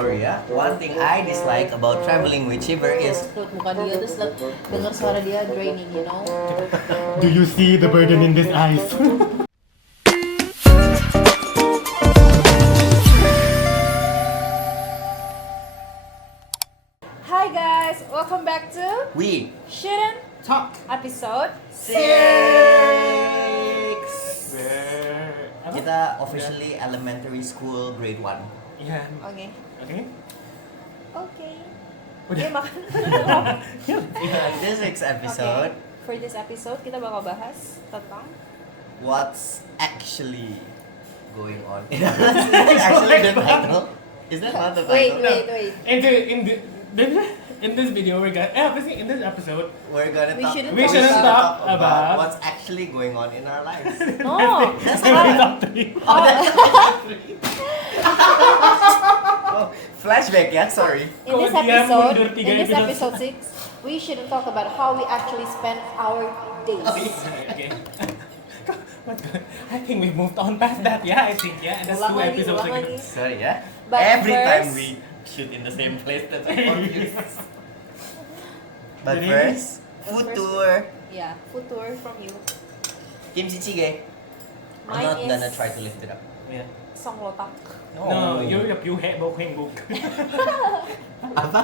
Korea, one thing I dislike about traveling with Shiver is Lihat muka dia terus dengar suara dia draining, you know. Do you see the burden in his eyes? Hi guys, welcome back to we Shouldn't Talk. episode 6. Apa? Kita officially elementary school grade 1. Iya. Oke. Oke. Oke. Udah. Dia makan. This week's episode, Okay. For this episode kita bakal bahas tentang what's actually going on? Is that actually the title? Is that not the title? wait. In this video we're gonna in this episode We're gonna We talk. shouldn't We shouldn't talk about about- what's actually going on in our lives. No. That's Maybe not. top 3. Oh, flashback ya, sorry. In this Kalau dia episode, mundur 3 in this episode. episode 6, we shouldn't talk about how we actually spend our days. Okay. What's good? I think we've moved on past that. Yeah, I think yeah. That's Ulang 2 lagi, episodes ulang ago. lagi. Sorry ya. But Every time first- we shoot in the same place, that's I'm confused. But Jadi- first, food First- tour. Yeah, food tour from you. Kimchi jjigae. I'm Mine not is gonna try to lift it up. Yeah. Song Lotak. No, you're the Pew Bok Hengguk. Apa?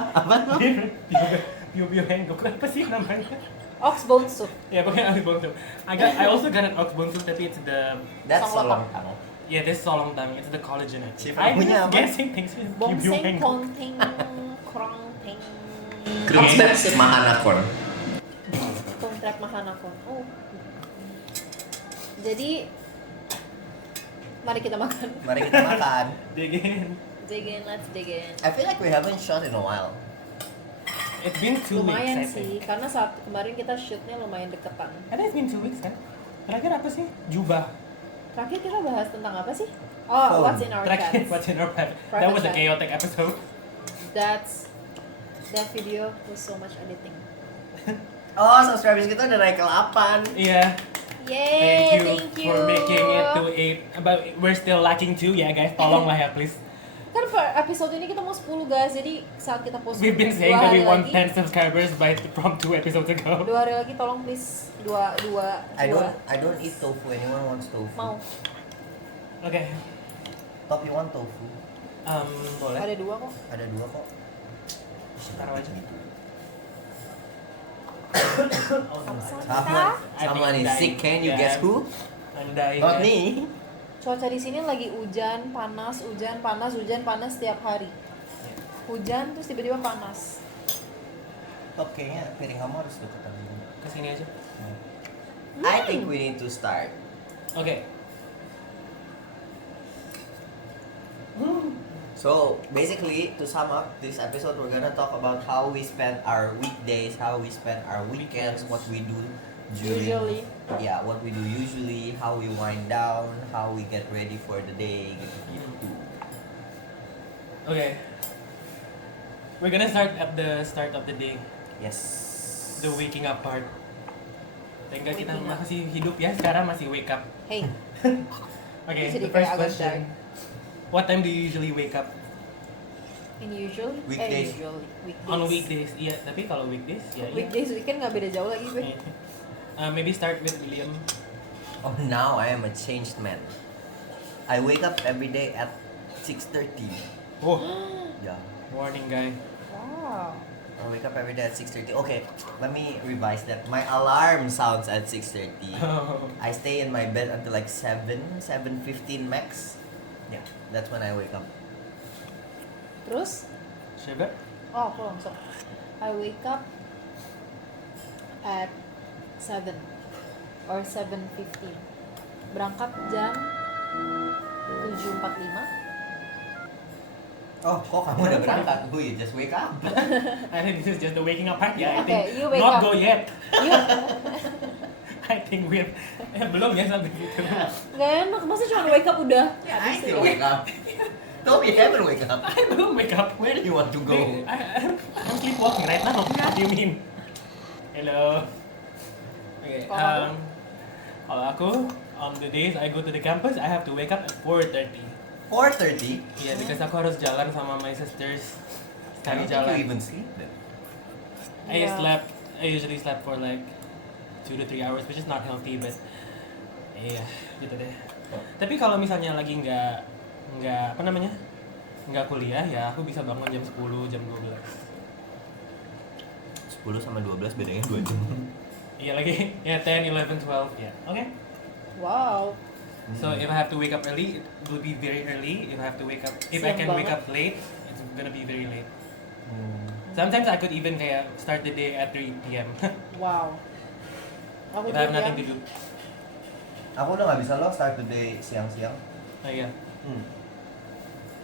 Pew Hengguk. Apa sih namanya? Oxbone soup. Yeah, pokoknya oxbone soup. I also got an oxbone soup, tapi it's the That's so Song long. lotak. yeah, this solong tang. It's the collagen. Si I'm punya just apa? guessing things with Pew Bongseng Hengguk. konting krong ting. Steps Mahanakon. Kontrak Mahanakon. Oh. Jadi mari kita makan. Mari kita makan. Dig in. Dig in, let's dig in. I feel like we haven't shot in a while. It's been 2 Lumayan weeks, I sih, think. karena saat kemarin kita shootnya lumayan deketan. I think it's been 2 weeks kan? Terakhir apa sih? Jubah. Terakhir kita bahas tentang apa sih? Oh, Phone. what's in our Terakhir, cats. what's in our bed? That Private was a chat. chaotic episode. That video was so much editing. Oh, subscribers kita udah naik ke 8. Yeah. Yay, Thank you for making it to 8. But we're still lacking 2 ya guys. Tolonglah ya please. Kan per episode ini kita mau 10 guys, jadi saat kita post We've been saying 2 that hari we want lagi, 10 subscribers from 2 episodes ago. 2 hari lagi tolong please dua I don't eat tofu. Anyone wants tofu? mau. Okay. Top, you want tofu? Boleh. Ada 2 kok. Ada 2 kok. Taruh aja. Someone is sick. Can you guess who? I'm dying. Not guys. me. Cuaca di sini lagi hujan, panas, hujan, panas setiap hari. Hujan terus tiba-tiba panas. Top, kayaknya piring kamu harus deketan dulu. Kesini aja. I think we need to start. Okay. So basically, to sum up this episode, we're gonna talk about how we spend our weekdays, how we spend our weekends, what we do during, Usually. yeah, what we do usually, how we wind down, how we get ready for the day, gitu. Okay. We're gonna start at the start of the day. Yes. The waking up part. Tengah kita Waking up. masih hidup ya, sekarang masih wake up. Hey, Okay, Jadi the first kayak agak question. What time do you usually wake up? in usually? Weekdays. Usually. Weekdays. On weekdays, iya. Tapi kalau weekdays, ya. Weekdays, weekend nggak beda jauh lagi gue. Maybe start with William. Oh, now I am a changed man. I wake up every day at 6:30. Oh, Yeah. morning guy. Wow. I wake up every day at 6:30. Okay, let me revise that. My alarm sounds at 6:30. I stay in my bed until like 7:15 max. Yeah, that's when I wake up. Terus? Sugar? Oh, aku langsung. I wake up at 7 or 7:15. Berangkat jam 7.45. Oh, kok kamu udah berangkat? Gue you just wake up. I think this is just the waking up part. Yeah, I Okay, think you wake not up. go yet. You I think we're belum ya sampai gitu. nggak enak, masa cuma wake up udah? I still wake up. Toby haven't wake up. I belum wake up. Where do you want to go? I'm sleepwalking right now. What do you mean? Hello. Okay. Kalau Kalau aku on the days I go to the campus, I have to wake up at 4:30. 4:30? Iya, because aku harus jalan sama my sisters. I Sekali don't think you jalan. even sleep then. Yeah. I usually slept for like 2 to 3 hours, which is not healthy, but iya, gitu deh. Tapi kalau misalnya lagi nggak apa namanya, nggak kuliah ya, aku bisa bangun jam 10, jam 12. 10 sama 12 bedanya 2 jam. Iya lagi, ya 10, 11, 12, ya. Oke. Wow. So if I have to wake up early, it will be very early. If I Siang can wake banget. up late, it's gonna be very late. Hmm. Sometimes I could even kayak start the day at 3 p.m. Wow. Aku if I have juga. nothing to do. Aku udah nggak bisa loh start the day siang-siang. Oh iya. Hmm.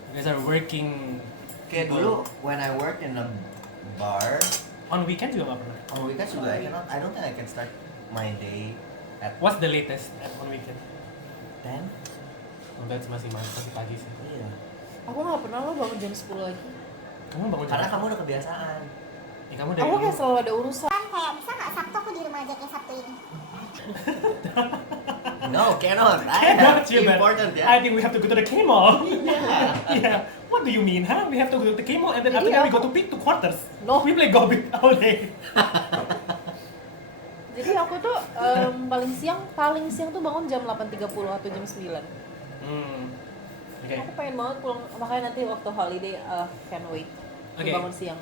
You guys are working. Kayak people. dulu when I work in a bar, On weekend juga nggak pernah. on weekends juga I don't think I can start my day at What's the latest on weekend? 10. Oh, that's masih pagi sih. Iya. Aku nggak pernah lo bangun jam 10 lagi. Kamu bangun Karena jam kamu udah kebiasaan. Ya, kamu dari Aku kayak dulu. selalu ada urusan. Kayak bisa nggak Sabtu aku di rumah aja kayak Sabtu ini. No, cannot. Cannot, you bet. Important ya. I think we have to go to the K-mall. Yeah. Yeah. What do you mean, huh? We have to go to the K-mall and then Jadi after that we aku- go to pick to quarters. No. We play Gobit all day. Jadi aku tuh paling siang tuh bangun jam 8.30 atau jam 9. Okay. Aku pengen banget pulang, makanya nanti waktu holiday can't wait. Okay. Bangun siang.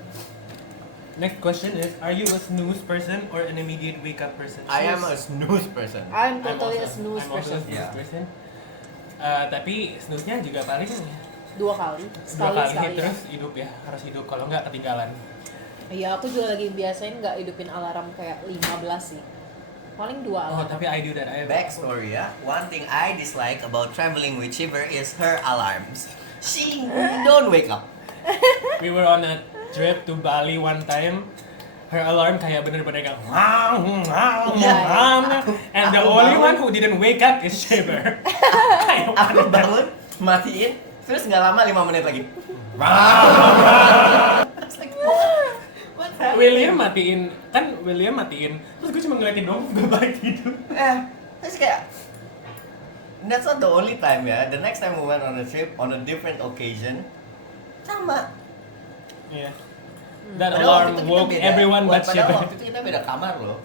Next question is, are you a snooze person or an immediate wake up person? I am a snooze person. I'm totally a snooze I'm also a person. snooze Yeah. person. Tapi snooze-nya juga paling 2 kali. dua kali Sekali terus hidup ya, harus hidup, kalau nggak ketinggalan. Iya, aku juga lagi biasain nggak hidupin alarm kayak 15 sih. Paling 2 Oh, alarm. tapi I do that. Backstory ya. One thing I dislike about traveling with Shiver is her alarms. She don't wake up. We were on a trip to Bali one time. Her alarm kayak bener-bener kayak wang, and the Aku only bangun. one who didn't wake up is Shiver. Aku bangun, matiin, terus nggak lama 5 menit lagi. It's like, what's happening? William matiin, terus gue cuma ngeliatin dong, gue balik tidur. Terus kayak that's not the only time ya. The next time we went on a trip on a different occasion, sama. Iya. That Padahal alarm waktu itu kita woke beda- everyone but padahal Shiver. waktu itu kita beda kamar loh.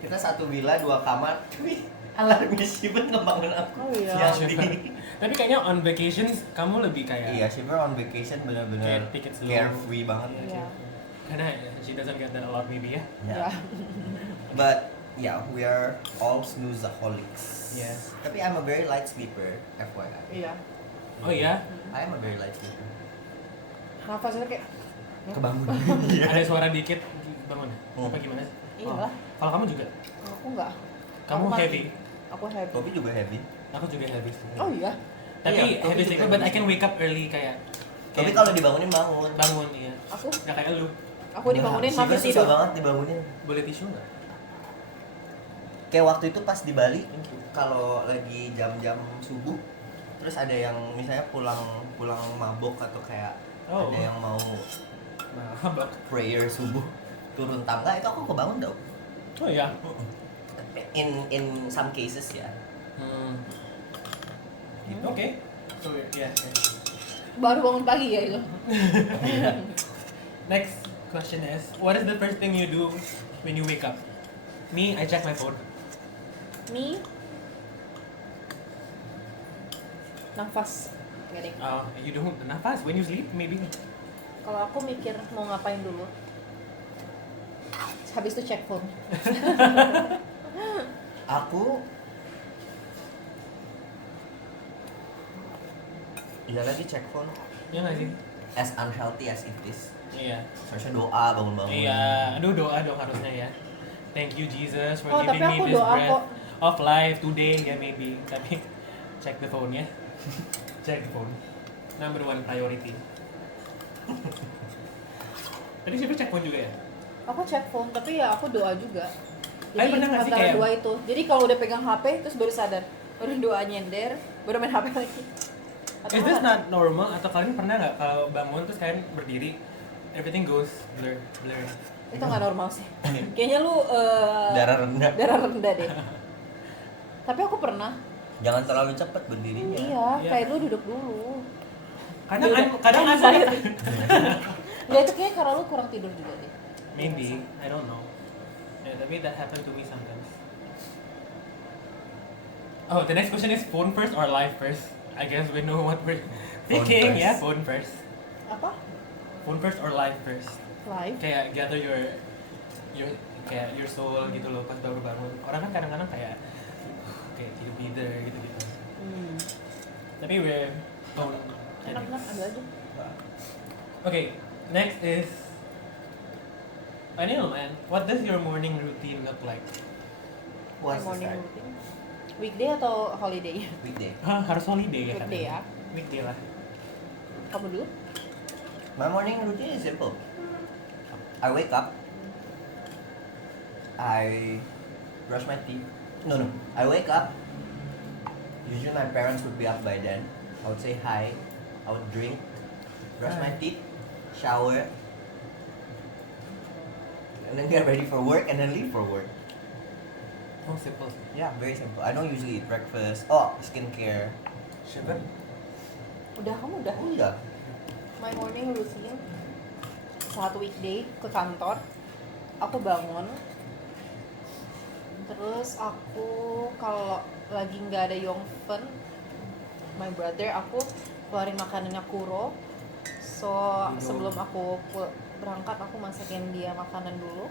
Kita satu villa 2 kamar, tapi alarmnya Shiver ngebangun aku. Oh iya. Siang Shiver. dini. Tapi kayaknya on vacations kamu lebih kayak Iya, Shiver on vacation bener-bener Kayak tiket slow. carefree banget. Iya. karena she doesn't get that a lot maybe ya. Yeah. Ya. But yeah, we are all snoozeaholics. Yes. Tapi I'm a very light sleeper, FYI. Iya. Oh iya, I am a very light sleeper. Nafasnya kayak Kebangun. ada suara dikit bangun. Oh. Apa gimana? iya lah. Kalau kamu juga? Aku enggak. Kamu Aku mati. heavy? Aku heavy. Kopi juga heavy. Aku juga heavy. Oh iya. Tapi Iya, Kopi heavy juga sleeper, heavy but I can sleeper. wake up early kayak. Tapi kalau dibangunin bangun. bangun iya. Aku Nggak kayak lu. dibangunin Shiver masih susah tidur. banget dibangunin. Boleh tisu nggak? Kayak waktu itu pas di Bali, kalau lagi jam-jam subuh, terus ada yang misalnya pulang mabok atau kayak Oh. ada yang mau Nah, prayer subuh turun tangga itu aku kebangun tau. oh iya. In some cases ya. Gitu. Oke. So yeah. Baru bangun pagi ya itu. Next question is, what is the first thing you do when you wake up? Me, I check my phone. Me nafas. Nggak deh. You don't nafas when you sleep maybe. Kalau aku mikir mau ngapain dulu. Habis itu cek phone. Aku iya lagi cek phone. Iya nggak sih? As unhealthy as it is. Iya. Seharusnya doa bangun-bangun. Iya. Aduh doa dong harusnya ya. Thank you Jesus for Oh, tapi giving me aku this doa breath kok. of life today ya maybe. Tapi check the phone ya. Check the phone. Number one priority. Tadi siapa cek phone juga ya? Aku cek phone, tapi ya aku doa juga. Tapi pernah nggak sih antara kayak- dua itu. Jadi kalau udah pegang HP terus baru sadar, baru doa nyender, baru main HP lagi. Atau Is this apa? not normal? Atau kalian pernah nggak kalau bangun terus kalian berdiri, everything goes blur. Itu nggak normal sih. Kayaknya lu Darah rendah. darah rendah deh. Tapi aku pernah Jangan terlalu cepat berdirinya. Iya, Iya. kayak lu duduk dulu. Kadang Nggak, itu kayaknya karena lu kurang tidur juga deh. maybe, I don't know. Yeah, tapi that happened to me sometimes. Oh, the next question is phone first or live first? I guess we know what we're thinking. first. Yeah, phone first. Apa? Phone first or live first? Live? Kayak gather your kayak your soul gitu loh pas baru bangun. Orang kan kadang-kadang kayak kayak tidur tidur gitu. Tapi we're phone. Enak-enak, ambil aja. Okay, next is I don't know, man. What does your morning routine look like? My What's the morning start? routine. Weekday atau holiday? Weekday. Hah, harus holiday ya kan? Weekday ya. Weekday lah. Kamu dulu? My morning routine is simple. I wake up. I brush my teeth. No. I wake up. Usually my parents would be up by then. I would say hi. I would drink, brush my teeth, shower, and then get ready for work and then leave for work. Oh, simple. Yeah, very simple. I don't usually eat breakfast. Oh, skincare. Sugar? Kamu udah? Oh iya. My morning routine saat weekday ke kantor, aku bangun, terus aku kalau lagi nggak ada Yongfen, my brother, aku keluarin makanannya Kuro. So sebelum aku berangkat aku masakin dia makanan dulu.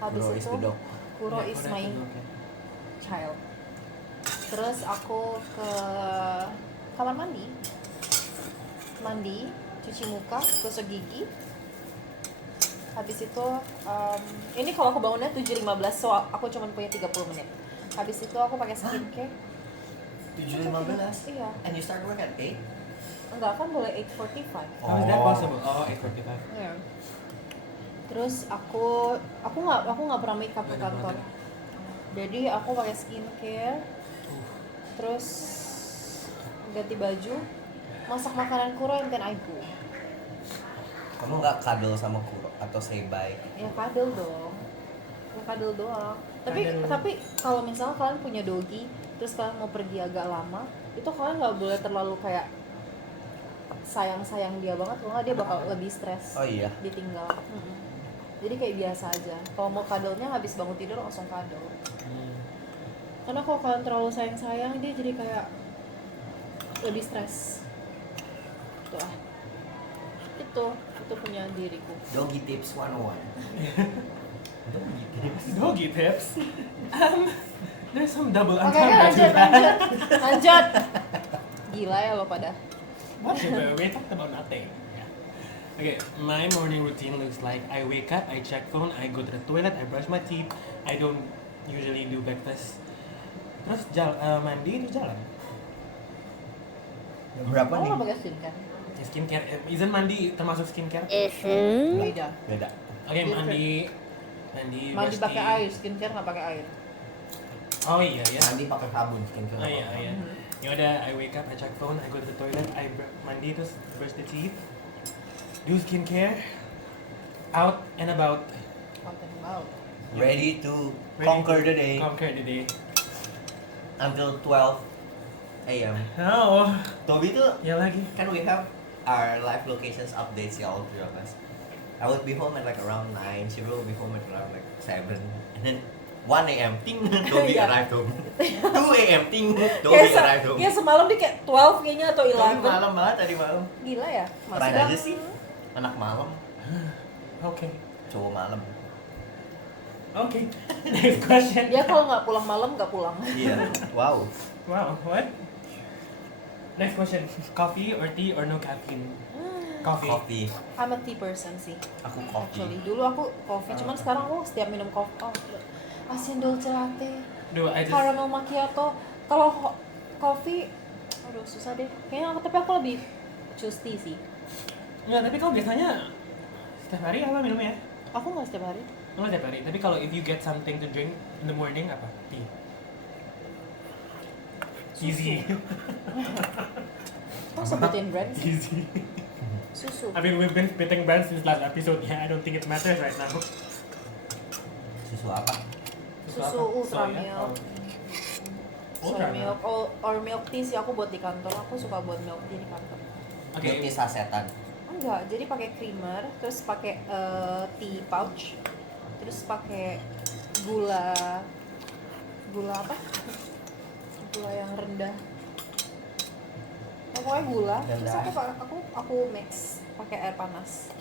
Habis Kuro is itu the dog. Kuro Yeah, is udah, my okay. child. Terus aku ke kamar mandi, cuci muka, gosok gigi. Habis itu ini kalau aku bangunnya 7.15, so aku cuma punya 30 menit. Habis itu aku pakai skincare. 7.15. Iya. And you start work at 8? Enggak, kan boleh 8:45. How is that Oh. possible? Oh, 8:45. Iya. Terus aku nggak pernah make up ke kantor. Jadi aku pakai skincare. Terus ganti baju, masak makanan Kuro, and then I go. Kamu nggak cuddle sama Kuro atau say bye? Ya kadel dong. Ya kadel doang. Tapi Cuddle. tapi kalau misalnya kalian punya doggy, terus kalian mau pergi agak lama, itu kalian nggak boleh terlalu kayak sayang dia banget, kalau nggak dia bakal lebih stres. Oh iya. Ditinggal. Jadi kayak biasa aja. Kalau mau kadelnya habis bangun tidur langsung kadel. Karena kalau kalian terlalu sayang dia jadi kayak lebih stres. Itu ah. Itu punya diriku. Doggy tips 101. Doggy tips. Doggy tips. There's some double Oke, entendre to that. lanjut. Gila ya lo pada. What? We talked about nothing. Yeah. Okay, my morning routine looks like I wake up, I check phone, I go to the toilet, I brush my teeth. I don't usually do breakfast. Terus mandi terus jalan. Jam berapa Kamu nih? nggak pakai skincare? Skincare, isn't mandi termasuk skincare? Beda. Beda. Oke, mandi, Mandi brush pakai teeth. air, skincare nggak pakai air. Oh iya ya. Nanti pakai sabun skincare. Oh iya iya. Yaudah, I wake up, I check phone, I go to the toilet, I mandi terus brush the teeth, do skincare, out and about, Out and about. Ready to ready conquer to the day Conquer the day. until 12 a.m. Oh, Toby tuh ya lagi. kan we have our live locations updates ya all three of us. I would be home at like around 9, she will be home at around like 7, and then 1 a.m. ting Toby Iya. arrived home. 2 a.m. ting Toby arrived home. Kayak semalam dia kayak 12 kayaknya atau Toby 11. malam banget tadi malam. Gila ya. Keren bilang, aja sih. Anak malam, Oke. cowok malam. Oke. Next question. Dia kalau nggak pulang malam nggak pulang. Iya. Wow. Wow, what? Next question. Coffee or tea or no caffeine? Coffee. Coffee. I'm a tea person sih. Aku coffee. Actually, dulu aku coffee, cuman sekarang aku setiap minum kopi, asin dolce latte, Do I just caramel macchiato. Kalau coffee, aduh susah deh. Kayaknya tapi aku lebih choose tea sih. Nggak, tapi kau biasanya setiap hari apa minumnya? Aku nggak setiap hari. Nggak setiap hari. Tapi kalau if you get something to drink in the morning apa? Tea. Easy. Kok sebutin brand sih? Easy. Susu. I mean, we've been spitting brands since last episode. Yeah, I don't think it matters right now. Susu apa? Susu apa? Ultra Soya? Milk. Oh. soy milk or milk tea sih aku buat di kantor. Aku suka buat milk tea di kantor. Oke. Milk tea sasetan. Enggak, jadi pakai creamer, terus pakai tea pouch, terus pakai gula apa? Gula yang rendah. Pokoknya gula, terus aku mix pakai air panas.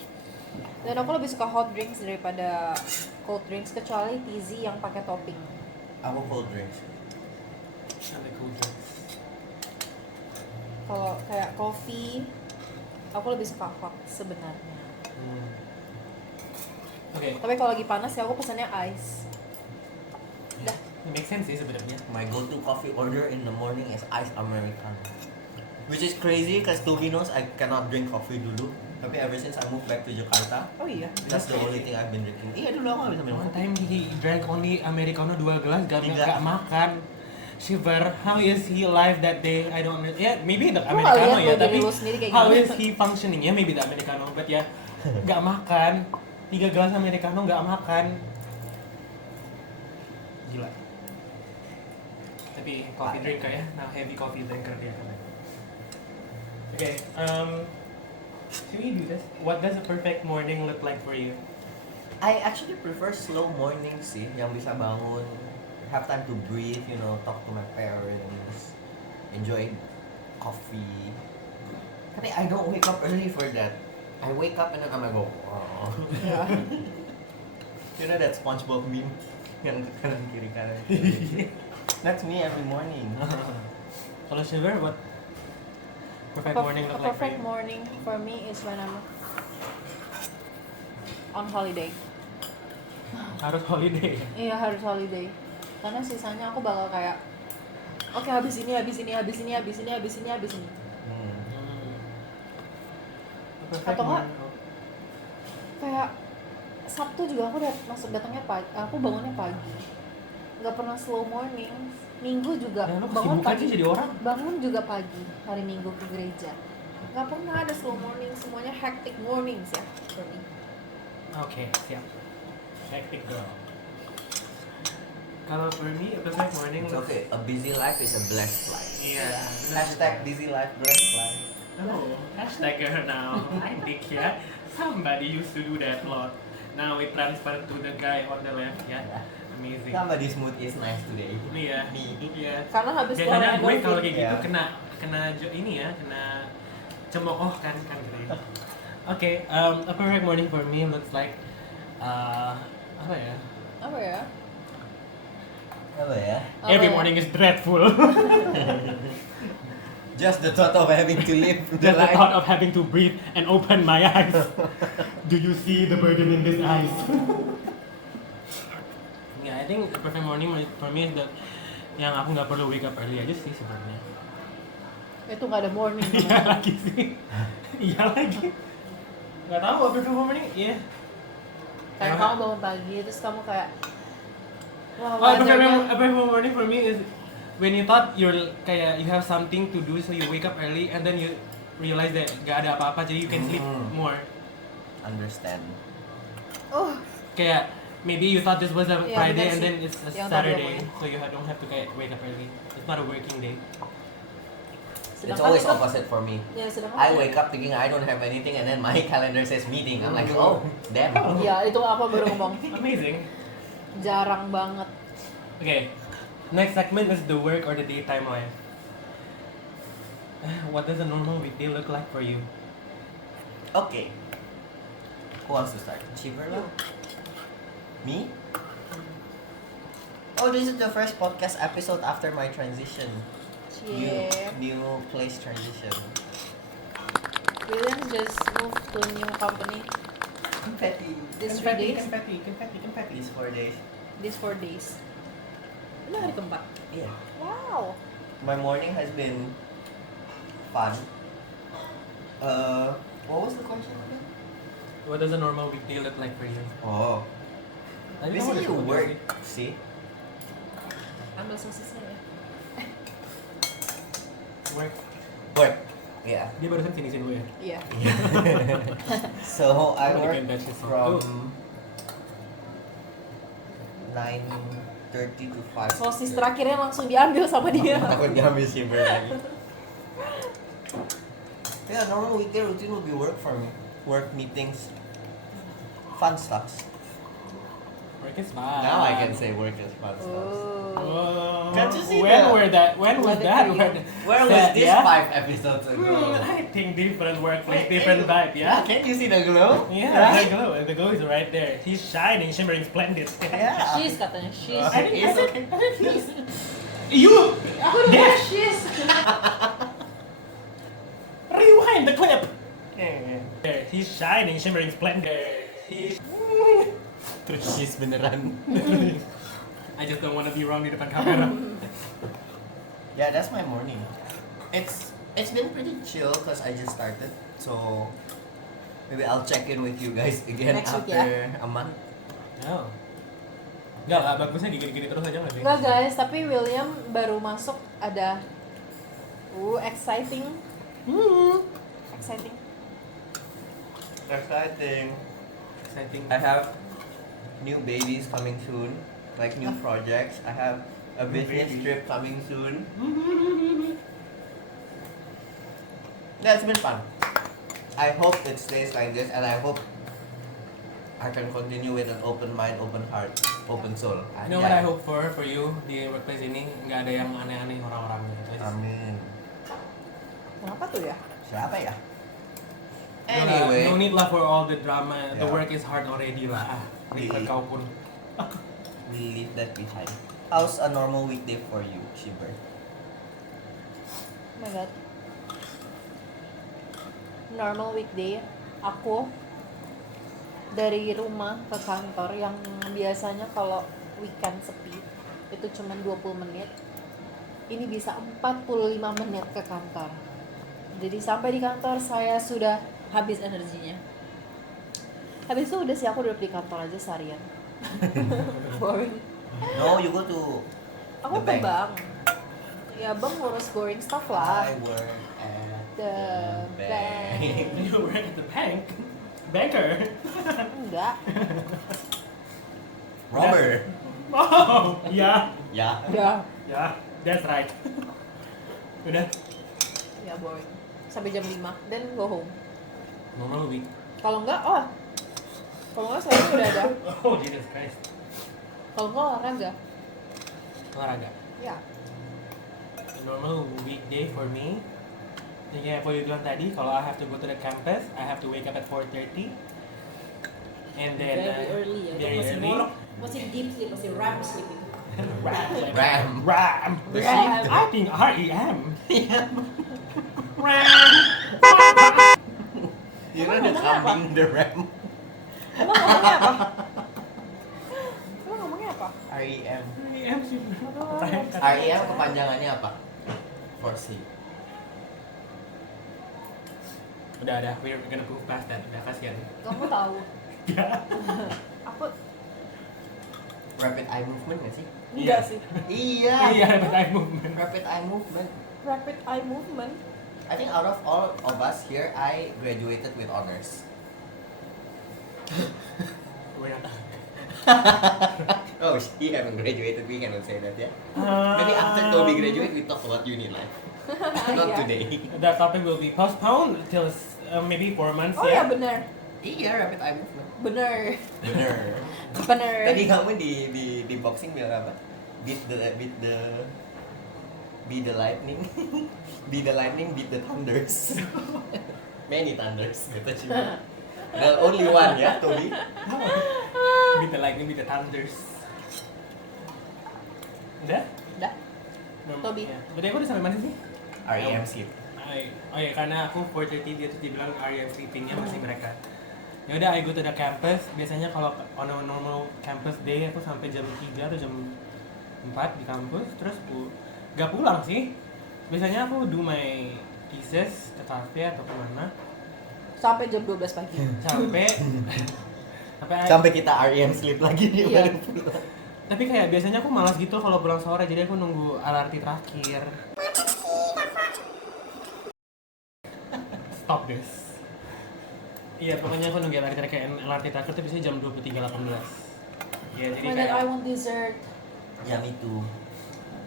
Dan aku lebih suka hot drinks daripada cold drinks, kecuali Tizzy yang pakai topping. Aku cold drinks. Ada cool drinks. Kalau kayak coffee, aku lebih suka hot sebenarnya. Oke. Tapi kalau lagi panas ya aku pesannya ice. Dah. It makes sense sih sebenarnya. My go-to coffee order in the morning is iced Americano. Which is crazy because to be honest, I cannot drink coffee dulu. Tapi ever since I moved back to Jakarta, Oh iya. that's the only thing I've been drinking. Iya dulu aku gak bisa minum One kopi. time he drank only Americano 2 gelas, gak Tiga. makan. Shiver, how is he alive that day? I don't know. Yeah, maybe the Lu nggak Americano lihat ya, lo diri tapi lu sendiri kayak how gimana? is he functioning? Ya, maybe the Americano, but ya gak makan. 3 gelas Americano gak makan. Gila. Tapi coffee drinker ya, nah heavy coffee drinker dia. Okay, should we do this? What does a perfect morning look like for you? I actually prefer slow mornings sih, yang bisa bangun, have time to breathe, you know, talk to my parents, enjoy coffee. Tapi I don't wake up early for that. I wake up and then I'm like, oh. Yeah. You know that SpongeBob meme yang ke kanan kiri kanan. That's me every morning. Kalau Shiver, what perfect morning A look like for perfect you? morning for me is when I'm on holiday. Harus holiday. Iya harus holiday. Karena sisanya aku bakal kayak, oke habis ini. Hmm. Perfect Atau nggak? morning. Kayak Sabtu juga aku datangnya pagi, aku bangunnya pagi. Nggak pernah slow morning. Minggu juga Ya, lu bangun kesibukan pagi. sih jadi orang. Bangun juga pagi hari Minggu ke gereja. Nggak pernah ada slow morning, semuanya hectic mornings ya for me. Oke, siap. Hectic girl. Kalau for me, a perfect morning It's okay. A busy life is a blessed life. Iya. Hashtag busy life, blessed life. Oh, hashtag her now. I think ya. Somebody used to do that lot. Now we transfer to the guy on the left ya. Amazing. Somebody's mood is nice today. Iya. Me. Iya. Karena habis Biasanya keluar gue kalau kayak gitu Ya. kena ini ya, kena cemooh kan gitu ya. Oke, a perfect morning for me looks like apa ya? apa ya? Apa ya? Apa Every ya? morning is dreadful. Just the thought of having to live the Just the life. thought of having to breathe and open my eyes. Do you see the burden in these eyes? Yeah, I think the perfect morning for me is the yang aku nggak perlu wake up early aja sih sebenarnya. Itu nggak ada morning. Iya lagi sih. Iya lagi. Nggak tahu apa perfect morning? Iya. Kayak kamu bangun pagi terus kamu kayak wah Oh, wajarnya- a perfect morning for me is when you thought you're kayak you have something to do, so you wake up early and then you realize that gak ada apa-apa, jadi you can sleep more. Understand. Oh, Kayak maybe you thought this was a Iya, Friday benar and sih. then it's a Yang tadi Saturday, omongin. so you don't have to kayak wake up early. It's not a working day. It's sedangkan always itu- opposite for me. Ya, sedangkan I wake up thinking I don't have anything and then my calendar says meeting. I'm like, oh, damn. Ya, itu apa baru ngomong. Amazing. Jarang banget. Okay, next segment is the work or the daytime life. What does a normal weekday look like for you? Okay. Who wants to start? Shiver lah. Me? Oh, this is the first podcast episode after my transition. Cie. New place transition. Williams just moved to new company Confetti. this 3 days. confetti. These 4 days. These 4 days. Ini hari keempat. Yeah. Wow. My morning has been fun. What was the question again? What does a normal weekday look like for you? Oh, Tadi kamu basically udah sebut work. sih. See? Ambil sosisnya ya. Work. Work. Yeah. Dia barusan finisin gue ya. Iya. So I Oh, work you can touch this one. from 9 4:30 to 5. Sosis terakhirnya langsung diambil sama dia. Takut diambil Shiver lagi. Yeah, normal weekday routine will be work for me. Work meetings, fun stuff. Work is fun. Now I can say work is fun stuff. Oh. Can't you see when that? were that? When was What the that? video? Where was That, this yeah? 5 episodes ago? I think different workplace, different vibe, yeah? Can't you see the glow? Yeah, Right? the glow is right there. He's shining, shimmering, splendid. Yeah. She's katanya, she's. I think It's I okay. think he's. You Aku udah Yes. bilang she's. rewind the clip. There, he's shining, shimmering, splendid. He's. Terus she's beneran. I just don't want to be wrong di depan kamera. Yeah, that's my morning. It's been pretty chill because I just started. So maybe I'll check in with you guys again Next week, after a month. No. Enggak lah, bagusnya gini-gini terus aja nggak sih? Enggak guys, tapi William baru masuk ada exciting. Exciting. Exciting. Exciting. I have new babies coming soon, like new projects. I have a business baby. trip coming soon. Yeah, it's been fun. I hope it stays like this, and I hope I can continue with an open mind, open heart, open soul. You know what I hope for you di workplace ini nggak ada yang aneh-aneh orang-orangnya. Please. Amin. Kenapa tuh ya? Siapa ya? No Anyway, need lah for all the drama. The Yeah. work is hard already lah. Ribet kau pun. we leave that behind. How's a normal weekday for you, Shiver? Oh my god. Normal weekday, aku dari rumah ke kantor yang biasanya kalau weekend sepi itu cuma 20 menit. Ini bisa 45 menit ke kantor. Jadi sampai di kantor saya sudah habis energinya. Habis itu udah sih aku duduk di kantor aja seharian. Boring. No, you go to Aku the ke bank. bank. Ya bang ngurus boring stuff lah. I work at The bank. You work at the bank. Banker. Enggak. Robber. Oh, yeah. Ya. Ya. Yeah, that's right. Udah. Ya boring. Sampai jam 5 then go home. Normal week. Kalau enggak, kalau enggak saya udah ada. Oh, Jesus Christ. Kalau enggak olahraga. Olahraga. Ya. A normal weekday for me. Jadi kayak apa yang bilang tadi, kalau I have to go to the campus, I have to wake up at 4:30. And then Very early ya, itu very masih early. morok, masih deep sleep, masih REM sleep itu. Ram. Ram. Ram. I think REM. Ram. You know the kambing, the ram. Emang ngomongnya apa? Emang ngomongnya apa? REM. REM sih. REM kepanjangannya apa? For sleep. Udah, we're gonna move past that. Udah kasihan. Kamu tahu? Ya. Aku Rapid eye movement nggak sih? enggak sih. Iya. Iya, but I movement. Rapid eye movement. Rapid eye movement. I think out of all of us here, I graduated with honors. We're not. Oh, she haven't graduated. We cannot say that, yeah. Um, Maybe after Toby graduate, we talk about uni life. Not Iya. today. That topic will be postponed till maybe 4 months. Oh ya benar. Iya, rapid eye movement. Benar. Bener. Benar. Tadi kamu di boxing bilang apa? Beat the lightning. Beat the lightning, beat the thunders. Many thunders kata Cima. The only one ya, Toby. Beat the lightning, beat the thunders. Udah? Udah. Toby. Ya. Berarti aku udah sampai mana sih? REM sleep. Oh ya, karena aku 4:30 dia tuh dibilang REM sleepingnya masih mereka. Ya udah, I go to the campus. Biasanya kalau on a normal campus day aku sampai jam 3 atau jam 4 di kampus. Terus aku gak pulang sih. Biasanya aku do my thesis ke cafe atau kemana. Sampai jam 12 pagi. Sampai kita REM sleep lagi dia Iya. baru pulang. Tapi kayak biasanya aku malas gitu kalau pulang sore, jadi aku nunggu LRT terakhir. Stop this. Iya, pokoknya aku nunggu LRT terakhir tuh biasanya jam 23.18. Iya, jadi Oh my god, kayak I want dessert. Yang itu.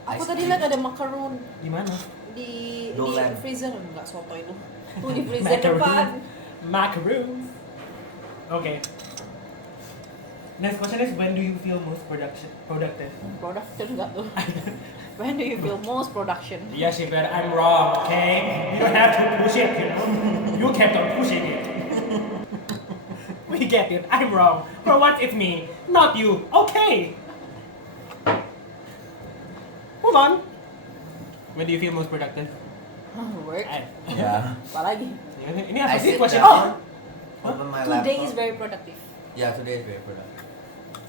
Aku Ice tadi cream. lihat ada macaron Di mana? di Dolan. freezer, enggak soto itu. Tuh di freezer depan. Macaroons. Okay. Next question is, when do you feel most productive? Production enggak tuh. When do you feel most production? Yes, she better. I'm wrong, okay? You have to push it, you know? You kept on pushing it. We get it. I'm wrong. For once, it's me, not you. Okay. Move on. When do you feel most productive? Work. Ya. Apalagi? Ini I apa sih sit question? down, open my Today laptop. is very productive. Ya, today is very productive.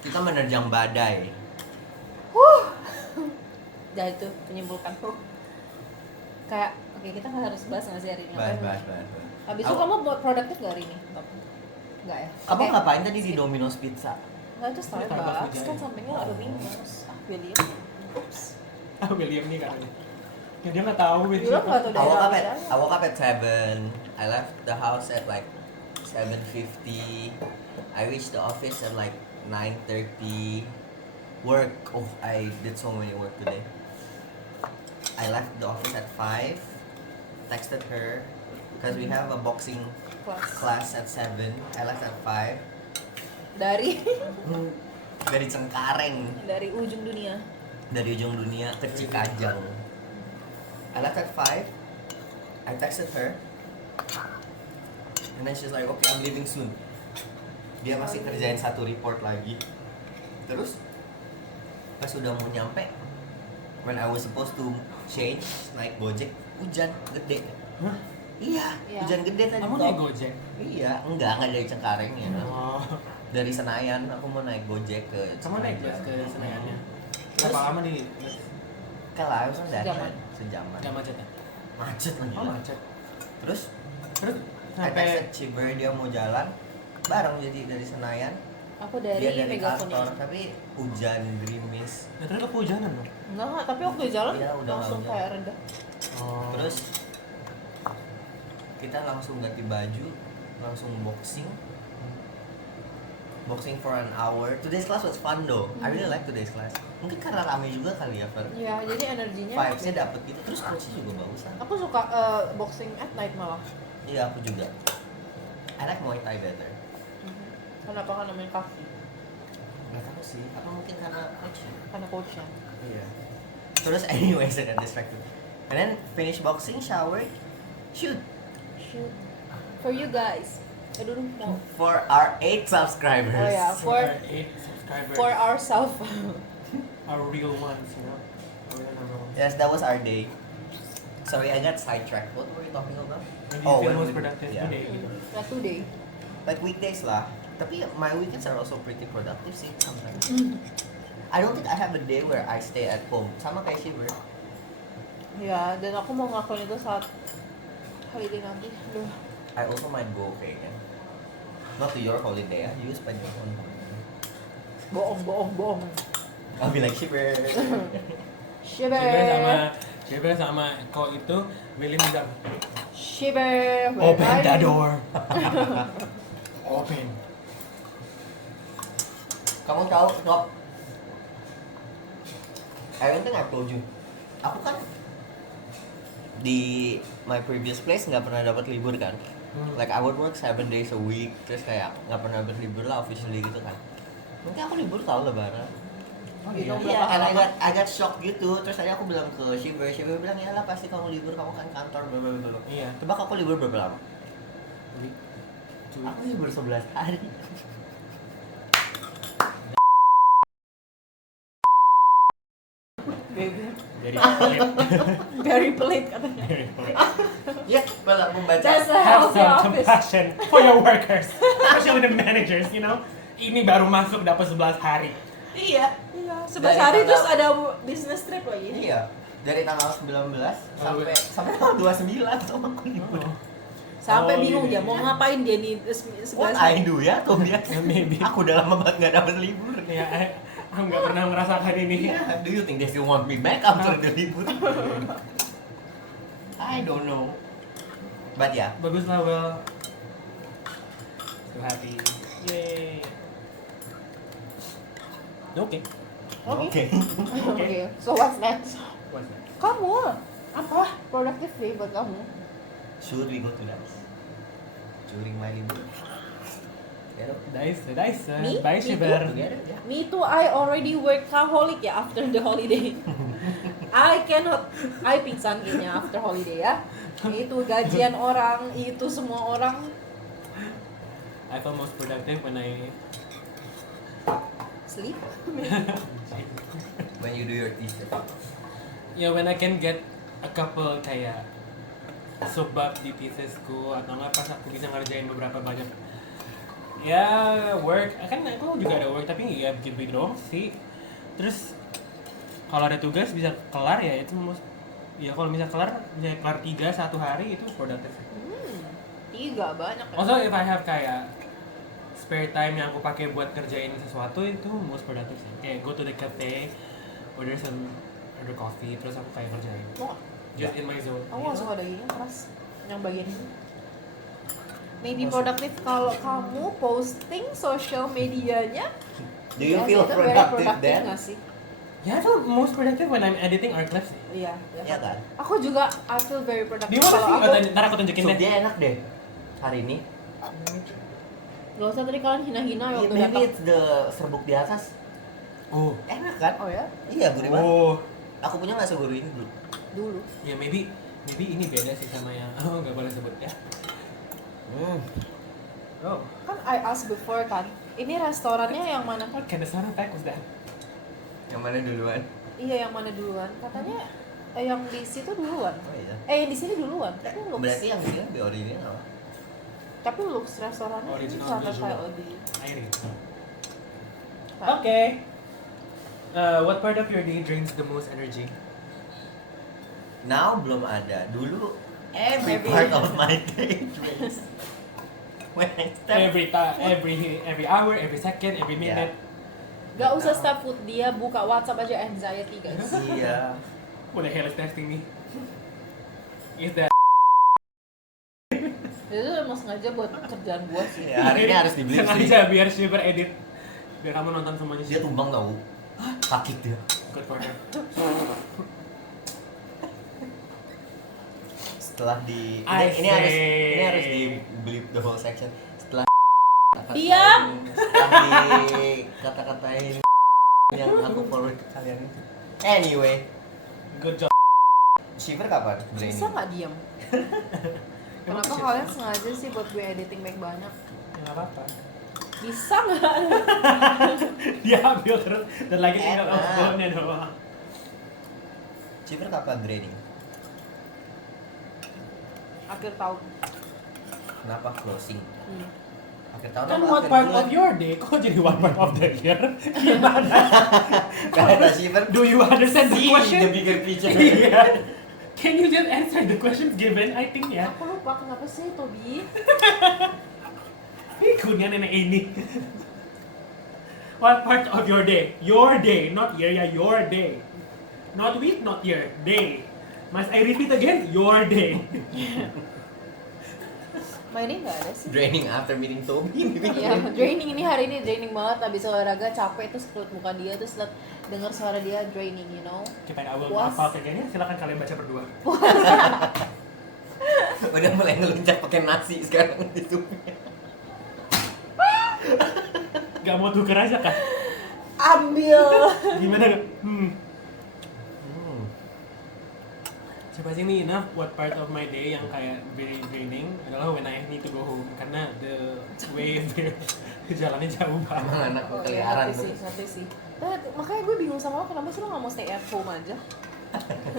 Kita menerjang badai. Dah itu menyimpulkan. Kayak, oke kita nggak harus bahas nggak sih hari ini? Bahas. Habis itu kamu buat produktif nggak hari ini? Nggak ya? Kamu Oke. ngapain tadi di Domino's Pizza? Nggak, itu Starbucks Starbucks juga kan ya. sampingnya ada Windows. William. Oops. Ah, William nih katanya. Ya, dia nggak tahu William. William nggak tahu I woke up at daerah. I woke up at 7. I left the house at like 7:50. I reached the office at like 9:30. Work. Oh, I did so many work today. I left the office at 5. Texted her because we have a boxing class at 7. I left at 5. Dari Dari Cengkareng, dari ujung dunia. dari ujung dunia ke Cikajang. I left at 5. I texted her. And then she's like, okay, I'm leaving soon. Dia masih kerjain satu report lagi. Terus pas udah mau nyampe, when I was supposed to change naik Gojek, hujan gede. Hah? Iya, Iya. hujan gede tadi. Kamu naik Gojek? Iya, enggak dari Cengkareng ya. Oh. Dari Senayan aku mau naik Gojek ke Kamu naik bus Cikajang. ke Senayannya? Terus? Berapa lama di Kalau I was on that Sejaman. time, sejaman. nggak macet ya? Macet lagi. Oh macet. Terus Terus I sampai texted Ciber, dia mau jalan bareng jadi dari Senayan. Aku dari Dia dari Megaphone kantor, tapi hujan gerimis. ya, terus kehujanan dong. Enggak, tapi waktu jalan Iya, udah langsung nggak kayak reda. Oh. Terus kita langsung ganti baju, langsung boxing. Boxing for an hour. Today's class was fun though. I really like today's class. Mungkin karena rame juga kali ya, Fer. Iya, jadi energinya. Vibes-nya dapet gitu. Terus coachnya juga bagusan. Aku suka boxing at night malah. Iya, aku juga. I like Muay Thai better. Kenapa kan namanya kaki? Gak tahu sih, apa mungkin karena coachnya. Karena coachnya. Iya. Terus anyways, I got distracted. And then finish boxing, shower, shoot. Shoot. For you guys. I don't know. For our 8 subscribers. Oh yeah, For for our 8 subscribers. for ourselves. Our real ones, you know. Our real number ones. Yes, that was our day. Sorry, I got sidetracked. What were we talking about? When do you feel when most we- productive yeah. today? Gitu. Not today. Like weekdays lah. Tapi my weekends are also pretty productive sih sometimes. I don't think I have a day where I stay at home. Sama kayak Shiver. Ya, dan aku mau ngelakuin itu saat holiday nanti. Aduh. I also might go kayaknya. Not to your holiday ya. You spend your own. Bohong. I'll be like Shiver. Shiver. Shiver sama Ko itu William bilang Shiver. Open the door. open. Kamu tahu, Rob? I don't think I told you. Aku kan di my previous place nggak pernah dapat libur kan. Like I would work 7 days a week, terus kayak nggak pernah berlibur lah officially gitu kan. Mungkin aku libur tahu lebaran. Oh iya. Iya, and I got shocked gitu. Terus tadi aku bilang ke Shiver bilang ya lah pasti kamu libur, kamu kan kantor bla bla bla. Iya. Tebak aku libur berapa lama? Two Aku libur 11 hari. Very pelit. Very pelit katanya. Very pelit. Ya, kalau aku baca. That's a Have healthy some office. compassion for your workers, especially the managers, you know. Ini baru masuk dapat 11 hari. Iya. Iya, 11 Dari hari tanggal- terus ada business trip lagi. Iya. Dari tanggal 19 sampai tanggal 29 sama aku libur. Sampai Oh, bingung iya. dia mau ngapain dia nih 11 What hari. I do ya, atau biasa? Maybe. Aku udah lama banget nggak dapet libur. Ya, aku nggak pernah merasakan ini. Yeah, do you think they still want me back after the libur? I don't know. But yeah, Bagus lah, well. So happy. Yay. Oke. Oke. Okay. Oke. So what's next? What's that? Kamu apa? Productive day buat kamu? Should we go to dance during my libur? Together? Nice. Me? Bye, Me Shiver. Together? Yeah. Me too, I already workaholic ya after the holiday. I pingsan kayaknya after holiday ya. Itu gajian orang, itu semua orang. I feel most productive when I Sleep? When you do your thesis. when I can get a couple kayak subbab di thesisku atau nggak pas aku bisa ngerjain beberapa banyak work kan aku juga ada work tapi ya begitu doang sih. Terus kalau ada tugas bisa kelar ya itu kalau bisa kelar 3 satu hari itu productive. 3 banyak kan? Also if I have kayak spare time yang aku pakai buat kerjain sesuatu itu most productive sih. Kayak go to the cafe, order coffee, terus aku kayak kerjain. Wah, Just in my zone. aku gak suka dagingnya keras. Yang bagian ini. Maybe productive kalau kamu posting social medianya. Do you ya, feel itu very productive then? nggak sih? Ya itu most productive when I'm editing our clips. Iya, Ya kan? Aku juga I feel very Do productive you wanna kalau see? aku. Ntar aku tunjukin deh. Subnya enak deh hari ini. Gak usah tadi kalian hina-hina waktu Maybe datang. it's the serbuk di atas. Oh. Enak kan? Oh ya? Iya, gurih banget. Oh. Aku punya nggak segurih ini dulu. Dulu. Ya maybe ini beda sih sama yang nggak boleh sebut ya. Oh. Kan I asked before kan. Ini restorannya yang mana kan? What kind of sound effect was that? Yang mana duluan? Iya, yang mana duluan? Katanya yang di situ duluan. Oh iya. Yang di sini duluan. Tapi looks, Berarti yang ini lebih original. tapi looks restorannya ini Original sangat visual. kayak lebih. Air gitu. Okay. What part of your day drains the most energy? Now belum ada. Dulu every Every- part of my day drains. When I step Every hour, every second, every minute. Gak usah step foot, dia buka WhatsApp aja anxiety guys. Iya. What the hell is texting me? Is that? Itu emang sengaja buat kerjaan gua sih. Ya, hari ini harus dibeli sih. Sengaja biar Shiver edit. Biar kamu nonton semuanya Dia sih. tumbang tau. Sakit dia. Good for her. Setelah di I ini harus say. di bleep the whole section. Setelah Diam! setelah di kata-katain yang aku forward ke kalian itu. Anyway, Good job. Shiver kapan? Bisa nggak diam? Kenapa kalian sengaja sih buat gue editing baik banyak? Ya nggak apa-apa. Bisa nggak? Dia ambil terus dan lagi tinggal Enak. phone-nya doang. Shiver kapan draining? Akhir tahun. Kenapa closing? Akhir tahun Kan apa one akhir part bulan? of your day, kok jadi one part of the year? Gimana? Kata Shiver, Do you understand the see question? the bigger picture. Iya. Can you just answer the questions given? I think ya. Aku lupa kenapa sih Tobi? Ikutnya nenek ini. What part of your day? Your day, not year ya, your day. Not week, not year, day. Must I repeat again? Your day. Mainnya nggak ada sih. Draining after meeting Toby. Iya, draining ini hari ini draining banget. Habis olahraga capek terus liat muka dia terus liat dengar suara dia draining, you know. Kita awal Puas. apa kayaknya? Silakan kalian baca berdua. Udah mulai ngelunjak pakai nasi sekarang di supnya. Gak mau tuker aja kan? Ambil. Gimana? Surprisingly enough, what part of my day yang kayak very draining adalah when I need to go home karena the way there jalannya jauh banget. Emang anak Oh, keliaran ngerti tuh. sih, ngerti sih. Makanya gue bingung sama lo, kenapa sih lo gak mau stay at home aja?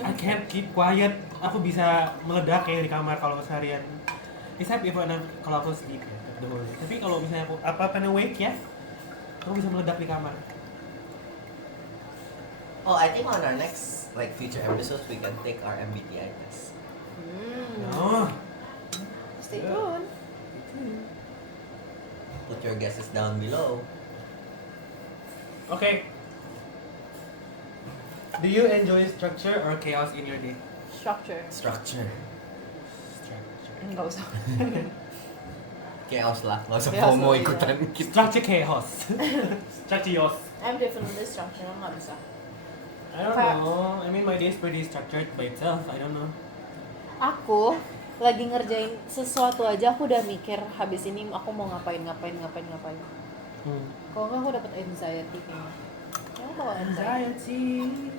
I can't keep quiet. Aku bisa meledak kayak di kamar kalau seharian. Except if kalau aku sleep ya, the whole day. Tapi kalau misalnya aku apa awake ya, aku bisa meledak di kamar. Oh, I think on our next future episodes we can take our MBTI test. No. Stay tuned. Put your guesses down below. Okay. Do you enjoy structure or chaos in your day? Structure. Structure. Structure. Enggak usah. chaos lah, nggak usah Chaos FOMO lah, iya. ikutan gitu. Structure chaos. Structure chaos. I'm definitely structured, nggak bisa. I don't Kayak- know. I mean my day is pretty structured by itself. I don't know. Aku lagi ngerjain sesuatu aja aku udah mikir habis ini aku mau ngapain. Kalau nggak aku dapat anxiety kayaknya. Kamu kalau anxiety,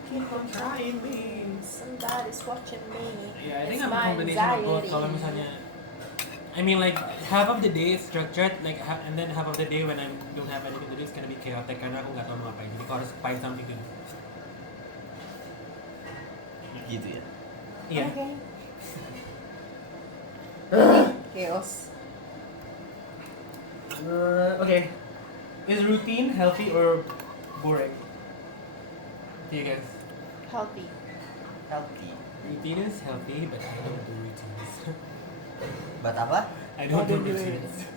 keep on trying me. somebody's watching me. Yeah, I think It's I'm a my combination of both. anxiety. Kalau misalnya, I mean like half of the day is structured, like and then half of the day when I don't have anything to do, it's gonna be chaotic karena aku nggak tahu mau ngapain. Jadi aku harus find something to do. Gitu ya. Iya. Chaos. Okay. Is routine healthy or boring? Do you guys? Healthy. Healthy. Routine is healthy, but I don't do routines. But apa? I don't do do routines.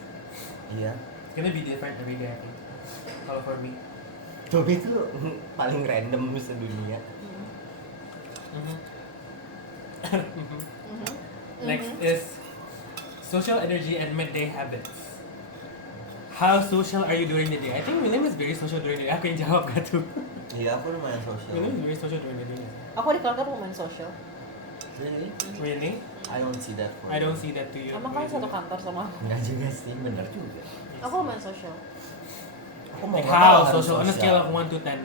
Iya. It's gonna be different every day, I think. Kalau for me. Tobi itu paling random sedunia. Next is social energy and midday habits. How social are you during the day? I think William is very social during the day. Aku yang jawab gak tuh? Iya, aku lumayan sosial. William is very social during the day. Aku di kantor lumayan social. Really? Really? I don't see that for I don't you. see that to you. Emang kalian satu kantor sama aku. Enggak juga sih, bener juga. Aku lumayan social. Aku mau Like ngomong how harus social? On a scale of 1 to 10.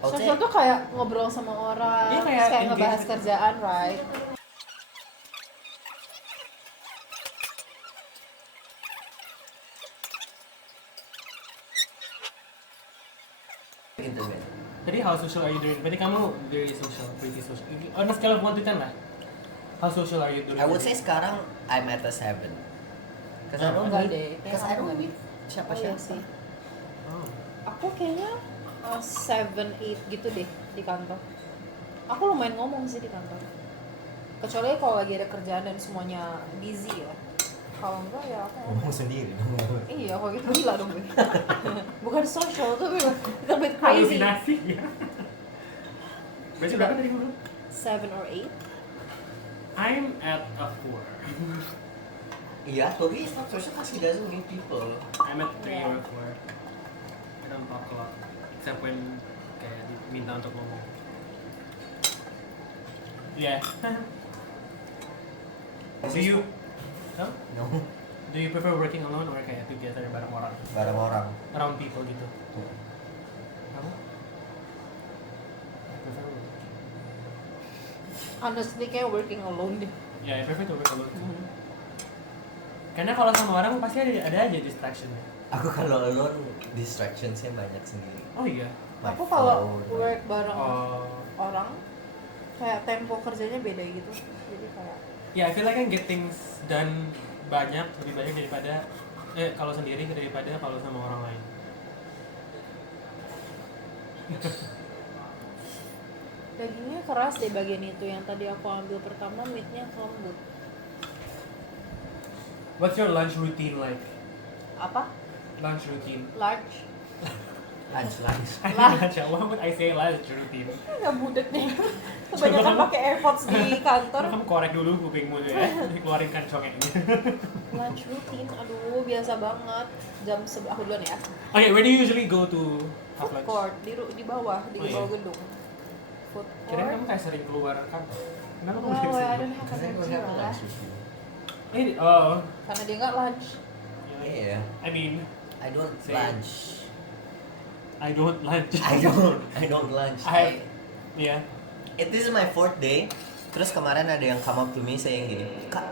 I'll Social say- tuh kayak ngobrol sama orang, Iya, kayak terus kayak engage ngebahas with- kerjaan, right? Gitu, Ben. Tadi how social are you during? Berarti kamu very social, pretty social. On a scale of 1 to 10 lah. How social are you during? I would the say day? sekarang I'm at a 7. Cause I don't Enggak meet, deh, cause I don't meet Oh iya siapa-siapa. sih. Oh. Aku kayaknya 7, 8 gitu deh di kantor. Aku lumayan ngomong sih di kantor. Kecuali kalau lagi ada kerjaan dan semuanya busy ya. Kalau enggak ya aku Ngomong sendiri dong. iya, kalau gitu gila dong gue. Bukan social tuh little bit crazy. Halusinasi ya. Berarti berapa tadi kamu? 7 or 8. I'm at a 4. Iya, Tobi is not social cause he doesn't meet people. I'm at 3 Yeah. or 4. I don't talk a lot. Except when kayak diminta untuk ngomong. Yeah. Do you? Huh? No, Do you prefer working alone or kayak together bareng orang? bareng orang. Around people gitu. Kamu? I prefer working. Honestly kayak working alone deh. Yeah, I prefer to work alone too. Karena kalau sama orang pasti ada aja distractionnya. Aku kalau alone distractionsnya banyak sendiri. Oh iya. My Aku kalau phone. work bareng Oh. orang kayak tempo kerjanya beda gitu. Jadi kayak Yeah, I feel like I can get things done lebih banyak daripada kalau sendiri daripada kalau sama orang lain. dagingnya keras deh bagian itu yang tadi aku ambil pertama, meatnya lembut. What's your lunch routine like? Apa? Lunch routine. Large? Lunch. Lunch. Why would I say lunch routine? Nggak budet nih. Kebanyakan pakai AirPods di kantor. Kamu korek dulu kupingmu tuh ya, dikeluarin kancongnya. Lunch routine, aduh biasa banget. Jam 11, aku duluan ya. Okay, where do you usually go to have Food lunch? court di bawah, di Oh, iya. bawah gedung. Food Kira court. kamu kayak sering keluar kantor. Kenapa kamu Well, I sering? don't have Because I don't energy have lah. lunch with you. Oh. Karena dia nggak lunch. Iya. I mean, I don't Same. lunch. I don't lunch. I don't lunch. Yeah. This is my 4th day. Terus kemarin ada yang come up to me saying gini, kakak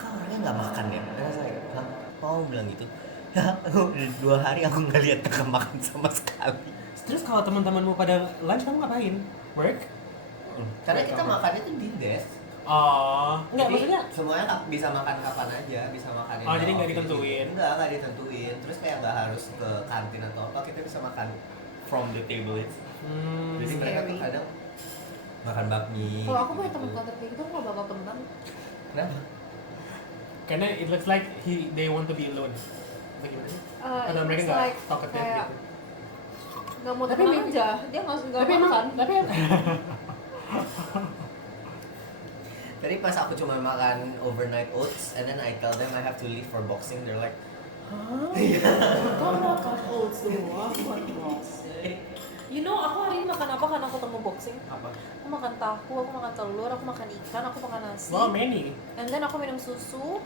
orangnya nggak makan ya? Terus saya, hah? Mau bilang gitu? Ya, udah 2 hari aku nggak lihat kakak makan sama sekali. Terus kalau teman-temanmu pada lunch kamu ngapain? Work? Karena kita makannya tuh di desk. Oh, enggak Jadi, maksudnya. semuanya bisa makan kapan aja, bisa makan in Oh, the jadi nggak office ditentuin? gitu. Nggak ditentuin. Terus kayak nggak harus ke kantin atau apa, kita bisa makan from the table itu. Jadi mereka tuh Scary. kadang makan bakmi. Kalau aku punya gitu. teman kantor kayak gitu, aku nggak bakal temenan. Kenapa? Karena it looks like they want to be alone. Bagaimana sih? Atau mereka It's nggak like talkative kayak gitu? nggak mau Tapi temenan maybe- aja. Dia nggak Tapi emang, makan. tapi Tadi pas aku cuma makan overnight oats and then I tell them I have to leave for boxing, they're like, Hah? Kau makan oats doang, bukan boxing. You know, aku hari ini makan apa karena aku temu boxing? Apa? Aku makan tahu, aku makan telur, aku makan ikan, aku makan nasi. Well, many. And then aku minum susu.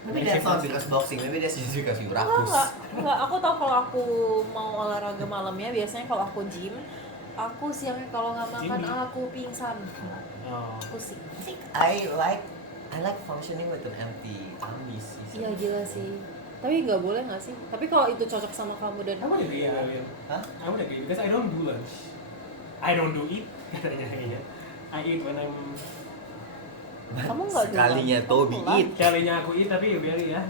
maybe that's not because boxing, maybe that's just because you rakus. Enggak, aku tahu kalau aku mau olahraga malamnya, biasanya kalau aku gym, aku siangnya kalau nggak makan, Gym. aku pingsan. Oh. Pusing. I think I like functioning with an empty tummy sih. Iya gila sih. Tapi nggak boleh nggak sih? Tapi kalau itu cocok sama kamu dan I would agree, William. Hah? I would agree because I don't do lunch. I don't do eat katanya kayaknya. I eat when I'm kamu nggak dulu. Sekalinya Toby Kamu eat kalinya aku eat tapi ya biar ya.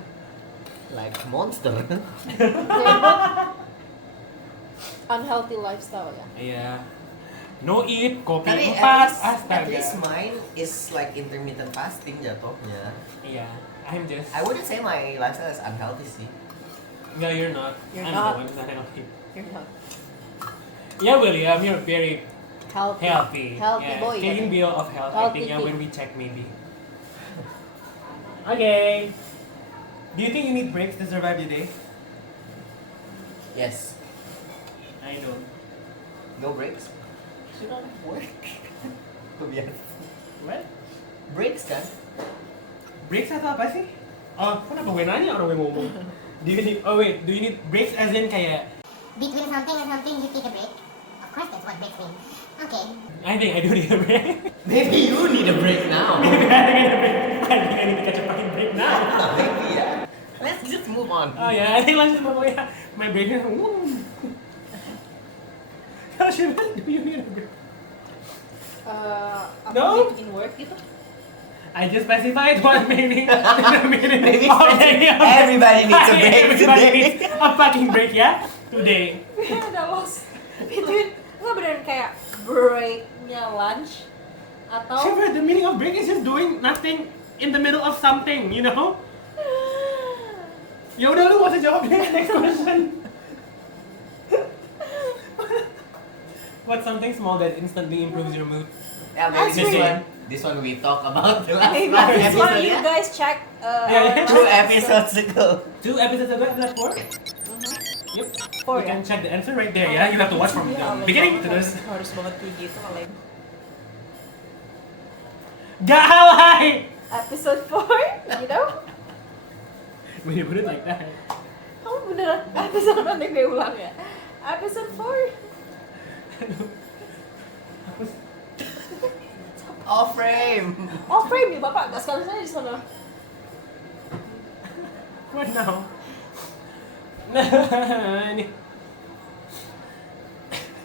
like monster. Unhealthy lifestyle ya. Iya. No eat, kopi Tapi 4, at astaga. least mine is like intermittent fasting jatuhnya. Iya, I'm just. I wouldn't say my lifestyle is unhealthy sih. No, you're not. You're I'm not. the one who's not healthy. You're not Yeah, William, you're very healthy. healthy. Yeah, Boy. taking ya. bill of health. I Healthy think kid. when we check maybe. Okay. Do you think you need breaks to survive the day? Yes. I don't. No breaks. Should not work. To be honest. What? Breaks kan? Breaks atau apa sih? Oh, kenapa gue nanya orang yang ngomong? Do you need? Oh wait, do you need breaks as in kayak? Between something and something, you take a break. Of course, that's what breaks mean. Okay. I think I do need a break. Maybe you need a break now. Maybe I need a break. I think I need to catch a fucking break now. Maybe ya. Let's just move on. Oh yeah, I think lanjut pokoknya. My break is. Kalau Shiva, do you need a break? Aku No? in work gitu. I just specified one meaning. Maybe Everybody needs a break Everybody today. needs a fucking break ya today. Ada lost between nggak beneran kayak breaknya lunch atau Shiva, the meaning of break is just doing nothing in the middle of something, you know? Ya udah lu gak usah jawab deh, next question. What's something small that instantly improves your mood? Yeah, maybe This one. This one we talk about the last, maybe last this one episode you ya. guys check Yeah, our 2 last episodes ago. 2 episodes ago, episode 4? Yep. Four, You can ya? check the answer right there ya. You have to watch from the beginning to this. harus banget kayak gitu kalau Gak alay! episode 4 you know When you put it like that. kamu beneran episode nanti gue ulang ya episode 4 Off frame. oh frame ya bapak nggak sekali saya di sana What now? Nah, ini.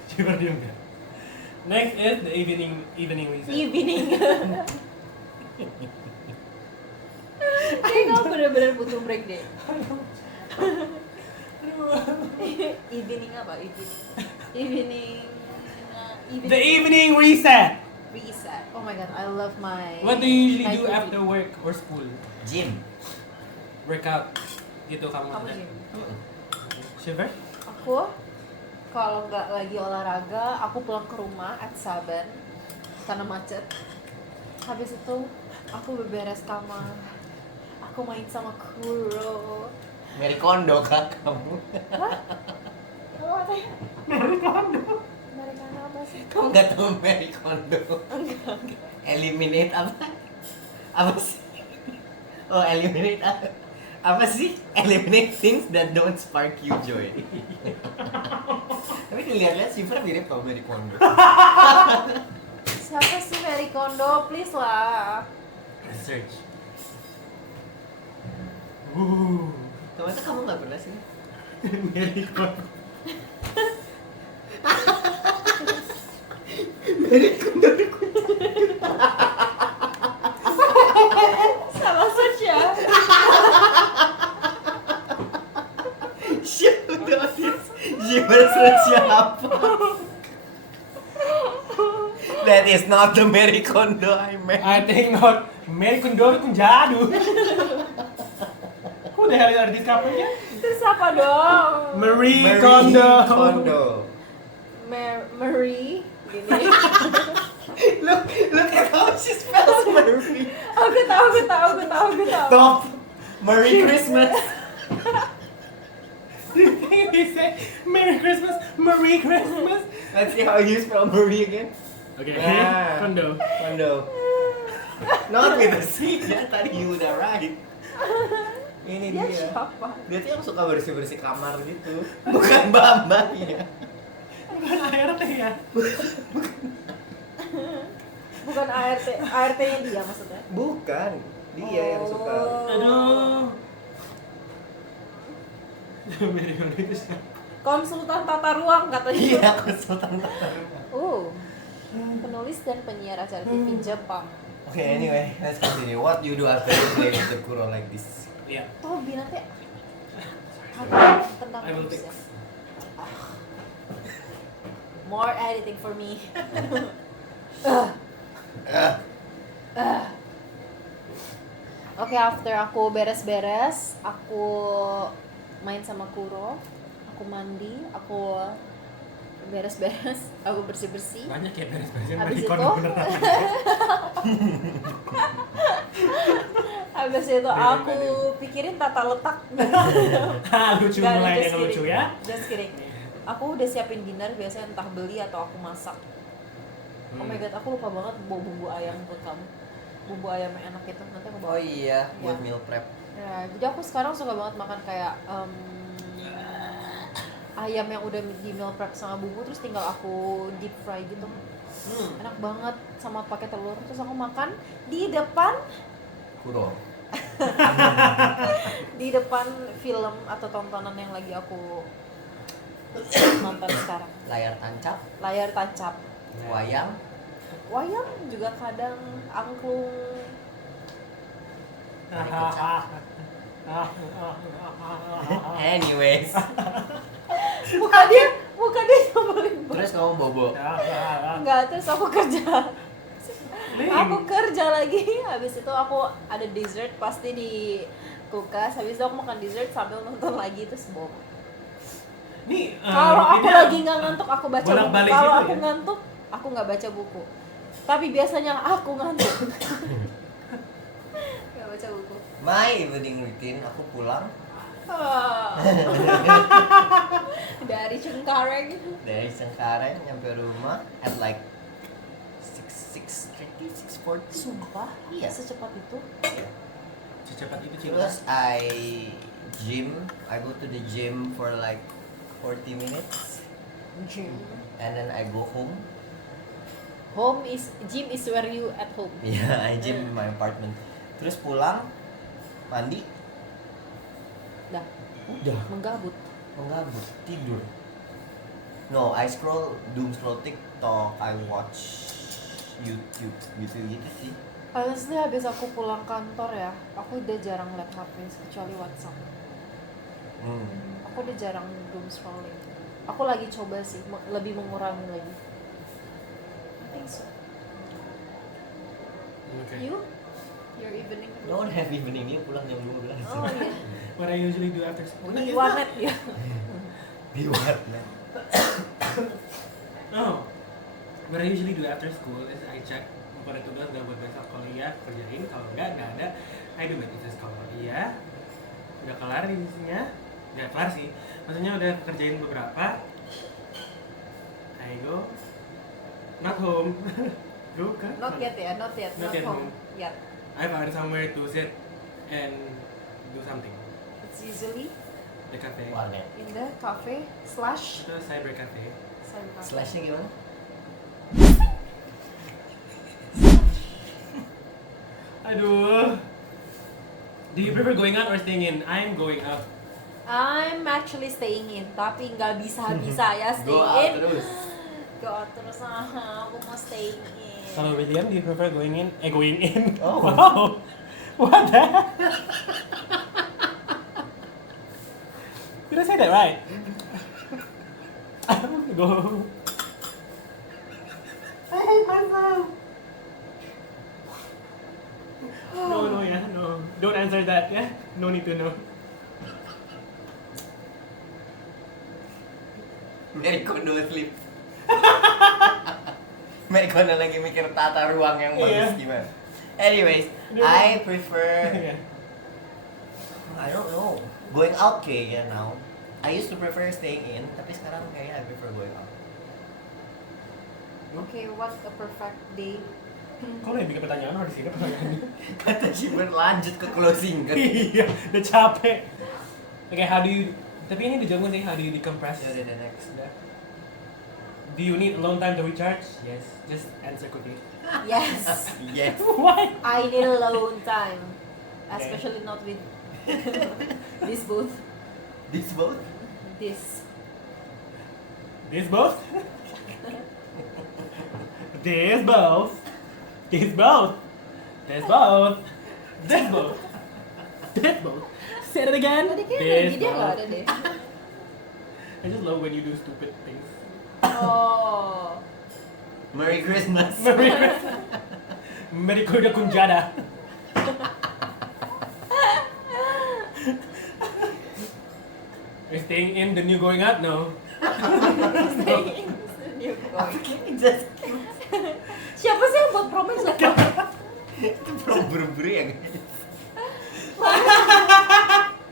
Coba diam ya. Next is the evening reset. evening kayak kamu bener-bener butuh break deh evening apa evening The evening reset. reset oh my god I love my What do you usually night do routine. after work or school? Gym. Workout. Gitu kamu. kamu ada. gym Shiver? aku kalau nggak lagi olahraga aku pulang ke rumah at 7 karena macet habis itu aku beberes kamar aku main sama Kuro Mary Kondo kak kamu. Hah? Apa katanya? Mereka apa sih? Kamu nggak tahu Mary Kondo? Enggak. Eliminate apa? Apa sih? Oh, eliminate apa? Apa sih? Eliminate things that don't spark you joy. Tapi dilihat-lihat Shiver mirip tau Mary Kondo. Siapa sih Mary Kondo? Please lah. Search. Ternyata kamu nggak pernah sih? Mary Kondo. Salah search ya. Siapa Shiver search siapa? That is not the Mary Kondo I meant. I think not. Mary Kondo kung jadu. Who the hell are these couple ya? Terus apa dong? Marie Kondo. Kondo. Marie gini. Look at how she spells Marie. Aku tahu. Stop. Merry Christmas. He said, Merry Christmas, Merry Christmas. Let's see how you spell Marie again. Okay, Ah. Kondo. Not with a C ya, tadi you udah right. Ini Dia dia. siapa? Dia tuh yang suka bersih-bersih kamar gitu. Bukan Bambang ya. Bukan ART ya? Bukan ART-nya dia maksudnya. Bukan. Dia yang suka. Aduh. Merry Christmas. Konsultan tata ruang katanya. Iya, konsultan tata ruang. Penulis dan penyiar acara TV Jepang. Okay, anyway, let's continue. What you do after you play with the kuro like this? Iya. Tobi nanti tentang I will tips fix. ya. More editing for me. Oke, after aku beres-beres, aku main sama Kuro, aku mandi, aku beres-beres, aku bersih-bersih. Banyak ya beres-beres Habis dari itu? Kondo beneran. Habis itu aku pikirin tata letak. Lucu Nggak, mulai just yang lucu kidding. ya. Just kidding. Aku udah siapin dinner, biasanya entah beli atau aku masak. Oh my god, aku lupa banget bawa bumbu ayam buat kamu. Bumbu ayam yang enak itu, nanti aku bawa. Oh iya, buat Ya. meal prep. Ya, jadi aku sekarang suka banget makan kayak ayam yang udah di meal prep sama bumbu, terus tinggal aku deep fry gitu. Enak banget sama pakai telur. Terus aku makan di depan Kuro. di depan film atau tontonan yang lagi aku nonton sekarang. Layar tancap, Layar tancap. wayang. Wayang juga kadang angklung. Anyways, Muka dia nyebelin banget. terus kamu bobo. Enggak, terus aku kerja. Lame. Aku kerja lagi. Habis itu aku ada dessert pasti di kulkas. Habis itu aku makan dessert sambil nonton lagi, terus bohong. Nih, Kalau aku rutinnya lagi nggak ngantuk, aku baca buku. bolak-balik Kalau gitu aku ya? ngantuk, aku nggak baca buku. Tapi biasanya aku ngantuk. Nggak baca buku. My evening routine, aku pulang Ah. Dari Cengkareng. dari Cengkareng nyampe rumah at like 6:30, 6:40. Sumpah, Iya. secepat itu. secepat itu cinta. Terus I go to the gym for like 40 minutes Gym. and then I go home. Gym is where you at home. Yeah, I gym in my apartment. Terus pulang, mandi, Dah, udah menggabut. menggabut, tidur. No, I doom scroll TikTok, I watch YouTube gitu sih. Honestly, habis aku pulang kantor ya, aku udah jarang liat HP kecuali WhatsApp. Aku udah jarang doom scrolling. Aku lagi coba sih, lebih mengurangi lagi. I think so. Okay. You? Your evening? Don't have evening, dia pulang jam 12. Oh iya. What I usually do after school. Di warnet ya. Di warnet. Oh, what I usually do after school is I check pada tugas udah buat besok, kalau iya kerjain, kalau nggak ada. I do my thesis, kalau iya udah kelar divisinya, nggak kelar sih, maksudnya udah kerjain beberapa. I go not home, go ke Not yet ya, not yet. Not Not yet home home. yet. I found somewhere to sit and do something. It's usually The cafe, Warnet. in the cafe slash the cyber cafe. cyber cafe. Slashnya gimana? Aduh. Do you prefer going out or staying in? I'm going out. I'm actually staying in, tapi nggak bisa ya stay Go out in. terus. Go out terus, aku mau staying in. Kalau William, do you prefer going in? Going in. Oh. Wow. What the? Did I say that right? Go. I hate myself. No, yeah, no. Don't answer that, yeah? No need to know. Mary Kondo sleep. Mereka lagi mikir tata ruang yang bagus Iya. gimana. Anyways, I prefer Iya. I don't know. Going out kayaknya now. I used to prefer staying in, tapi sekarang kayaknya I prefer going out. Okay, what a perfect day. Kok lo yang bikin pertanyaan di sini pertanyaannya? Kata Shiver lanjut ke closing kan. Iya, udah capek. Oke, how do you? Tapi ini dijawab nih, how do you decompress? Ya udah the next. Do you need alone time to recharge? Yes. Just answer quickly. Yes. Yes. Why? I need alone time. Especially not with this booth. This both? This. This both? This both. This both. This both. This both. This both. Say that again. Tadi kayak This lagi dia nggak both. ada deh. I just love when you do stupid things. Oh. Merry Christmas. Merry Christmas. Merry Kuda Kunjada. Are you staying in the new going out? No. Just Siapa sih yang buat promise apa? itu from buru-buru ya guys.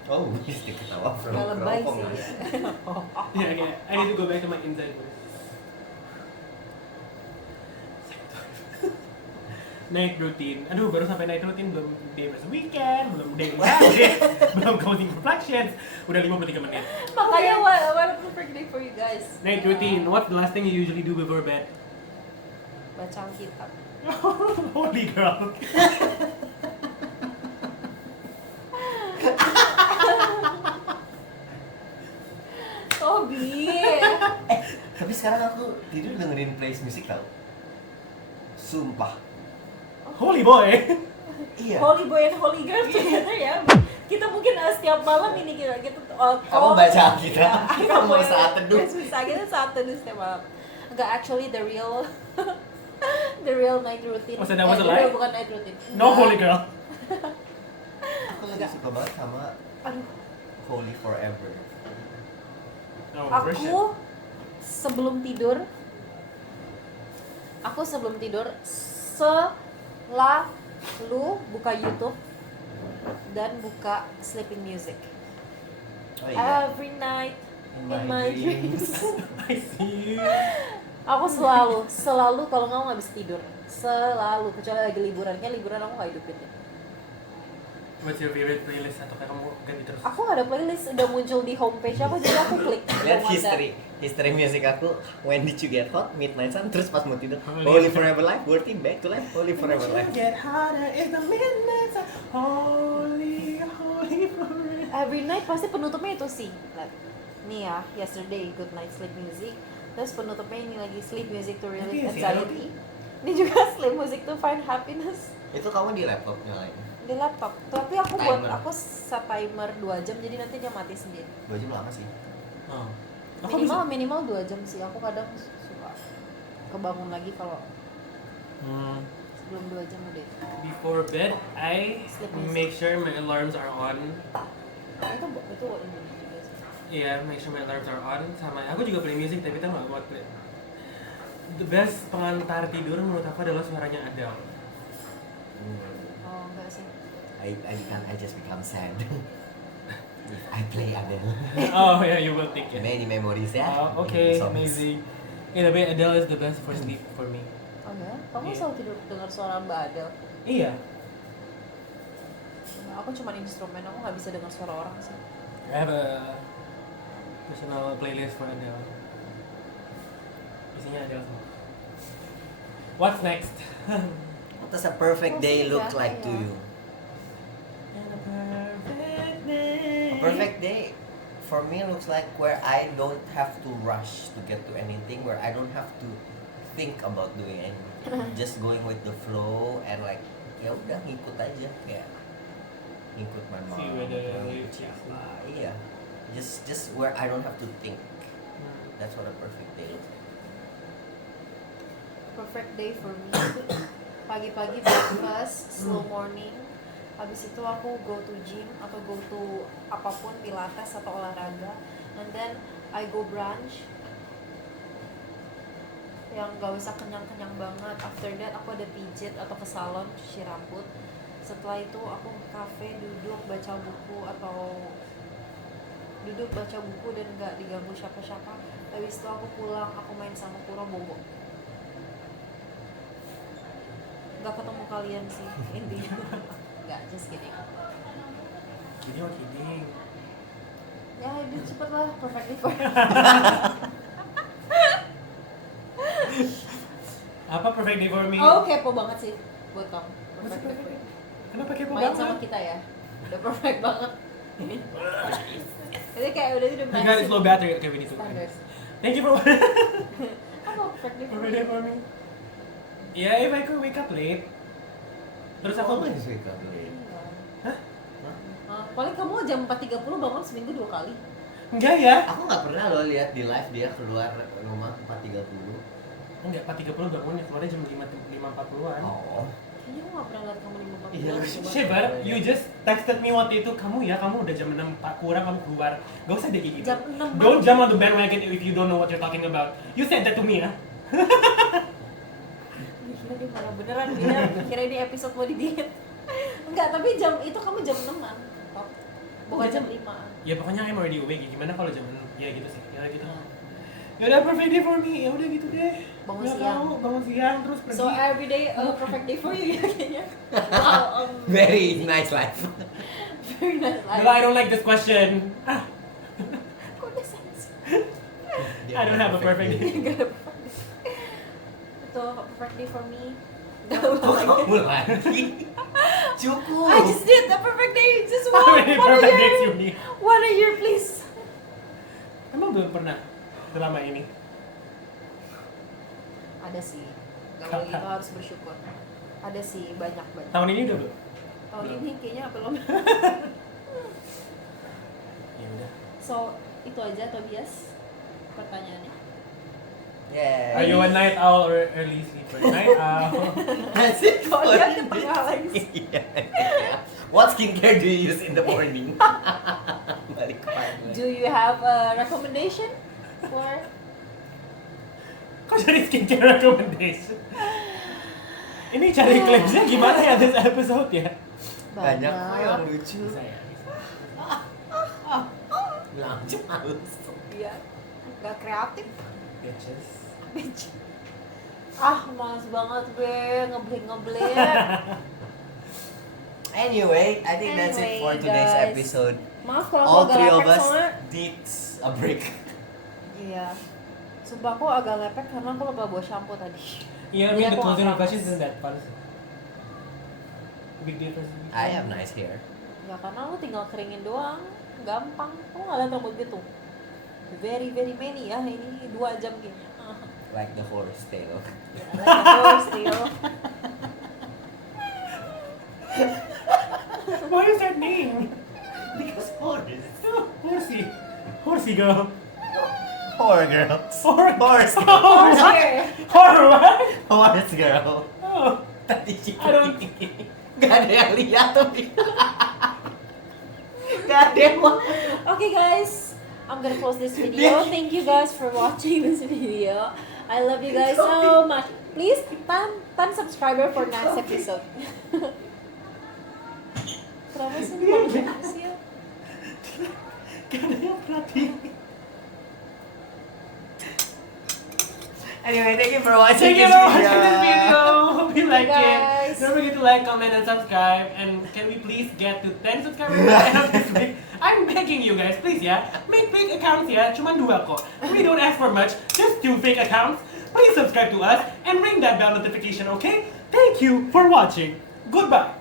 Oh, mesti ketawa from Gak lebay keropong, sih. guys. Yeah, okay. I need to go back to my inside voice. Night routine. Aduh, baru sampai night routine, belum day versus weekend, belum day belum closing reflections. Udah 53 menit. Makanya what a perfect day for you guys. Night routine. What's the last thing you usually do before bed? Baca Alkitab. Holy girl. Tobi. Tapi sekarang aku tidur dengerin playlist musik tau. Sumpah. Holy boy. Iya. Holy boy and holy girl together ya. Kita mungkin setiap malam ini kita Kamu baca Alkitab, kamu kamu saat teduh. Bisa kita saat teduh setiap malam. Enggak, actually the real the real night routine. Oh, so that was a the real lie? bukan night routine. No Enggak. holy girl. Aku lagi suka banget sama Aduh, Holy Forever. Oh, aku sebelum tidur selalu buka YouTube dan buka sleeping music. Oh iya. Every night In in my my dreams. I see you. Aku selalu kalau nggak habis tidur, selalu, kecuali lagi liburan. Kayak liburan aku nggak hidupin ya. What's your favorite playlist atau kamu ganti terus? Aku nggak ada playlist, udah muncul di homepage aku, jadi aku klik. Lihat belum ada. history music aku. When did you get hot? Midnight Sun. Terus pas mau tidur, Holy Holy Forever Life. Worthy back to life. Holy Forever Life. Get harder is the midnight sun. Holy, holy forever. Every night pasti penutupnya itu sih. Like, nih ya, yesterday good night sleep music. Terus penutupnya ini lagi sleep music to relieve Oke, sih, anxiety. Ini juga sleep music to find happiness Itu kamu di laptop nyalain. di laptop. Tapi aku buat Timer. aku set timer 2 jam, jadi nanti dia mati sendiri. 2 jam lama sih. Oh. Aku bisa. Minimal 2 jam sih. Aku kadang suka kebangun lagi kalau sebelum 2 jam udah. Before bed, I Sleep music. make sure my alarms are on. Itu ini juga sih. Iya, make sure my alarms are on. Sama aku juga play music, tapi tau gak buat play. The best pengantar tidur menurut aku adalah suaranya Adele. Oh, enggak sih. I just become sad. If I play Adele. Oh yeah, you will think it. Many memories ya. Oh, okay, Many songs. amazing. Yeah, tapi Adele is the best for sleep for me. Oh ya? Kamu Iya. selalu tidur dengar suara Mbak Adele? Iya. Nah, aku cuma instrumen, aku nggak bisa dengar suara orang sih. I have a personal playlist for Adele. Isinya Adele semua. What's next? What does a perfect day Musik look ya, like to iya. you? Perfect day. A perfect day for me looks like where I don't have to rush to get to anything, where I don't have to think about doing anything. Just going with the flow and like ya udah ngikut aja kayak ngikut my mom. See where the ngikut waves siapa. Iya. Just where I don't have to think. That's what a perfect day looks like. Perfect day for me. Pagi-pagi breakfast, slow morning. Habis itu aku go to gym atau go to apapun, pilates atau olahraga. And then I go brunch. yang gak usah kenyang-kenyang banget. After that aku ada pijit atau ke salon cuci rambut. Setelah itu aku ke cafe duduk baca buku dan gak diganggu siapa-siapa. Habis itu aku pulang, aku main sama Kuro bobo. Gak ketemu kalian sih intinya. Gak, just kidding. Kidding. Ya itu cepet lah, perfectly for. Apa perfect day for me? Oh kepo banget sih buat kamu. What's Perfect perfect day. day? Kenapa kepo Main sama banget? kita ya, udah perfect banget. Jadi kayak udah You got a slow battery. Okay, we need to. standard. Thank you for Apa perfect day for perfect day you? for me. Yeah, if I could wake up late. Terus aku Always wake up late. Hah? Paling kamu jam 4.30 bangun seminggu 2 kali. Enggak ya? Aku nggak pernah loh lihat di live dia keluar rumah 4.30. Enggak, 4.30 bangunnya keluarnya jam 5.40-an. Oh. Kayaknya aku gak pernah liat kamu 5.40. Iya, Shiver, you just texted me waktu itu, kamu udah jam 6 kurang kamu keluar. Gak usah deh kayak gitu. Jam 6 Don't jump on the bandwagon if you don't know what you're talking about. You said that to me, ya? Kira dia malah beneran dia. Kira ini episode mau di-delete. Enggak, tapi jam itu kamu jam 6-an. Bukan jam 5-an. Ya pokoknya I'm already awake. Gimana kalau jam 6? Ya gitu sih, ya gitu. Ya udah perfect day for me, ya udah gitu deh. Bangun Nggak siang. tahu, bangun siang terus pergi. So every day perfect day for you ya kayaknya. Wow, Very nice life. very nice life. No, I don't like this question. Ah, Kok udah sense? I don't have a perfect day. Gak ada perfect day. Itu perfect day for me. Gak ulang lagi. Kamu lagi. Cukup. I just did the perfect day. Just How one. many One a perfect days year. you need? One a year, please. Emang belum pernah selama ini? Ada sih. Kalau gitu harus bersyukur. Ada sih banyak. Tahun ini udah belum? Tahun Belum. ini kayaknya belum. Ya udah. So itu aja Tobias pertanyaannya. Yeah. Are you a night owl or early sleeper? Night owl. That's it Kok for dia you. ke tengah lagi? Iya. What skincare do you use in the morning? Balik ke pagi. Do you have a recommendation for? Kok jadi skincare recommendation? Ini cari clipsnya gimana ya this episode ya? Banyak kok yang lucu. Bisa ya, bisa. Langsung halus. Iya. Gak kreatif. Bitches. Males banget be ngeblank. Anyway, I think that's it for Anyway, today's guys. episode. Maaf kalau All aku agak three of lepek us soalnya. needs a break. Iya. Sumpah aku agak lepek karena aku lupa bawa shampoo tadi. Yeah, I Jadi mean the aku closing nggak questions panas. isn't that fun. Big difference. I have nice hair. Ya karena lu tinggal keringin doang, gampang. Kamu nggak lihat rambut gitu? Very many ya ini 2 jam gini. Like the horse tail. Ya, like a horse tail. Why is that name? Because horse. Horsey girl. Horror girls. Horror. Horse girl. Horse hair. Horror what? Horse girl. Oh. Tadi sih. I don't- Gak ada yang lihat tapi. Gak ada yang mau. Okay guys, I'm gonna close this video. Thank you guys for watching this video. I love you guys so much. Please 10 subscriber for next episode. Kenapa sih ini malu banget sih ya? Gak ada yang perhatiin. Anyway, thank you for watching Thank you this for watching this video. Hope you like guys. it. Don't forget to like, comment, and subscribe. And can we please get to 10 subscribers by the end of this week? I'm begging you guys, please ya. Make fake accounts ya. Cuma 2 kok. We don't ask for much. Just 2 fake accounts. Please subscribe to us and ring that bell notification, okay? Thank you for watching. Goodbye.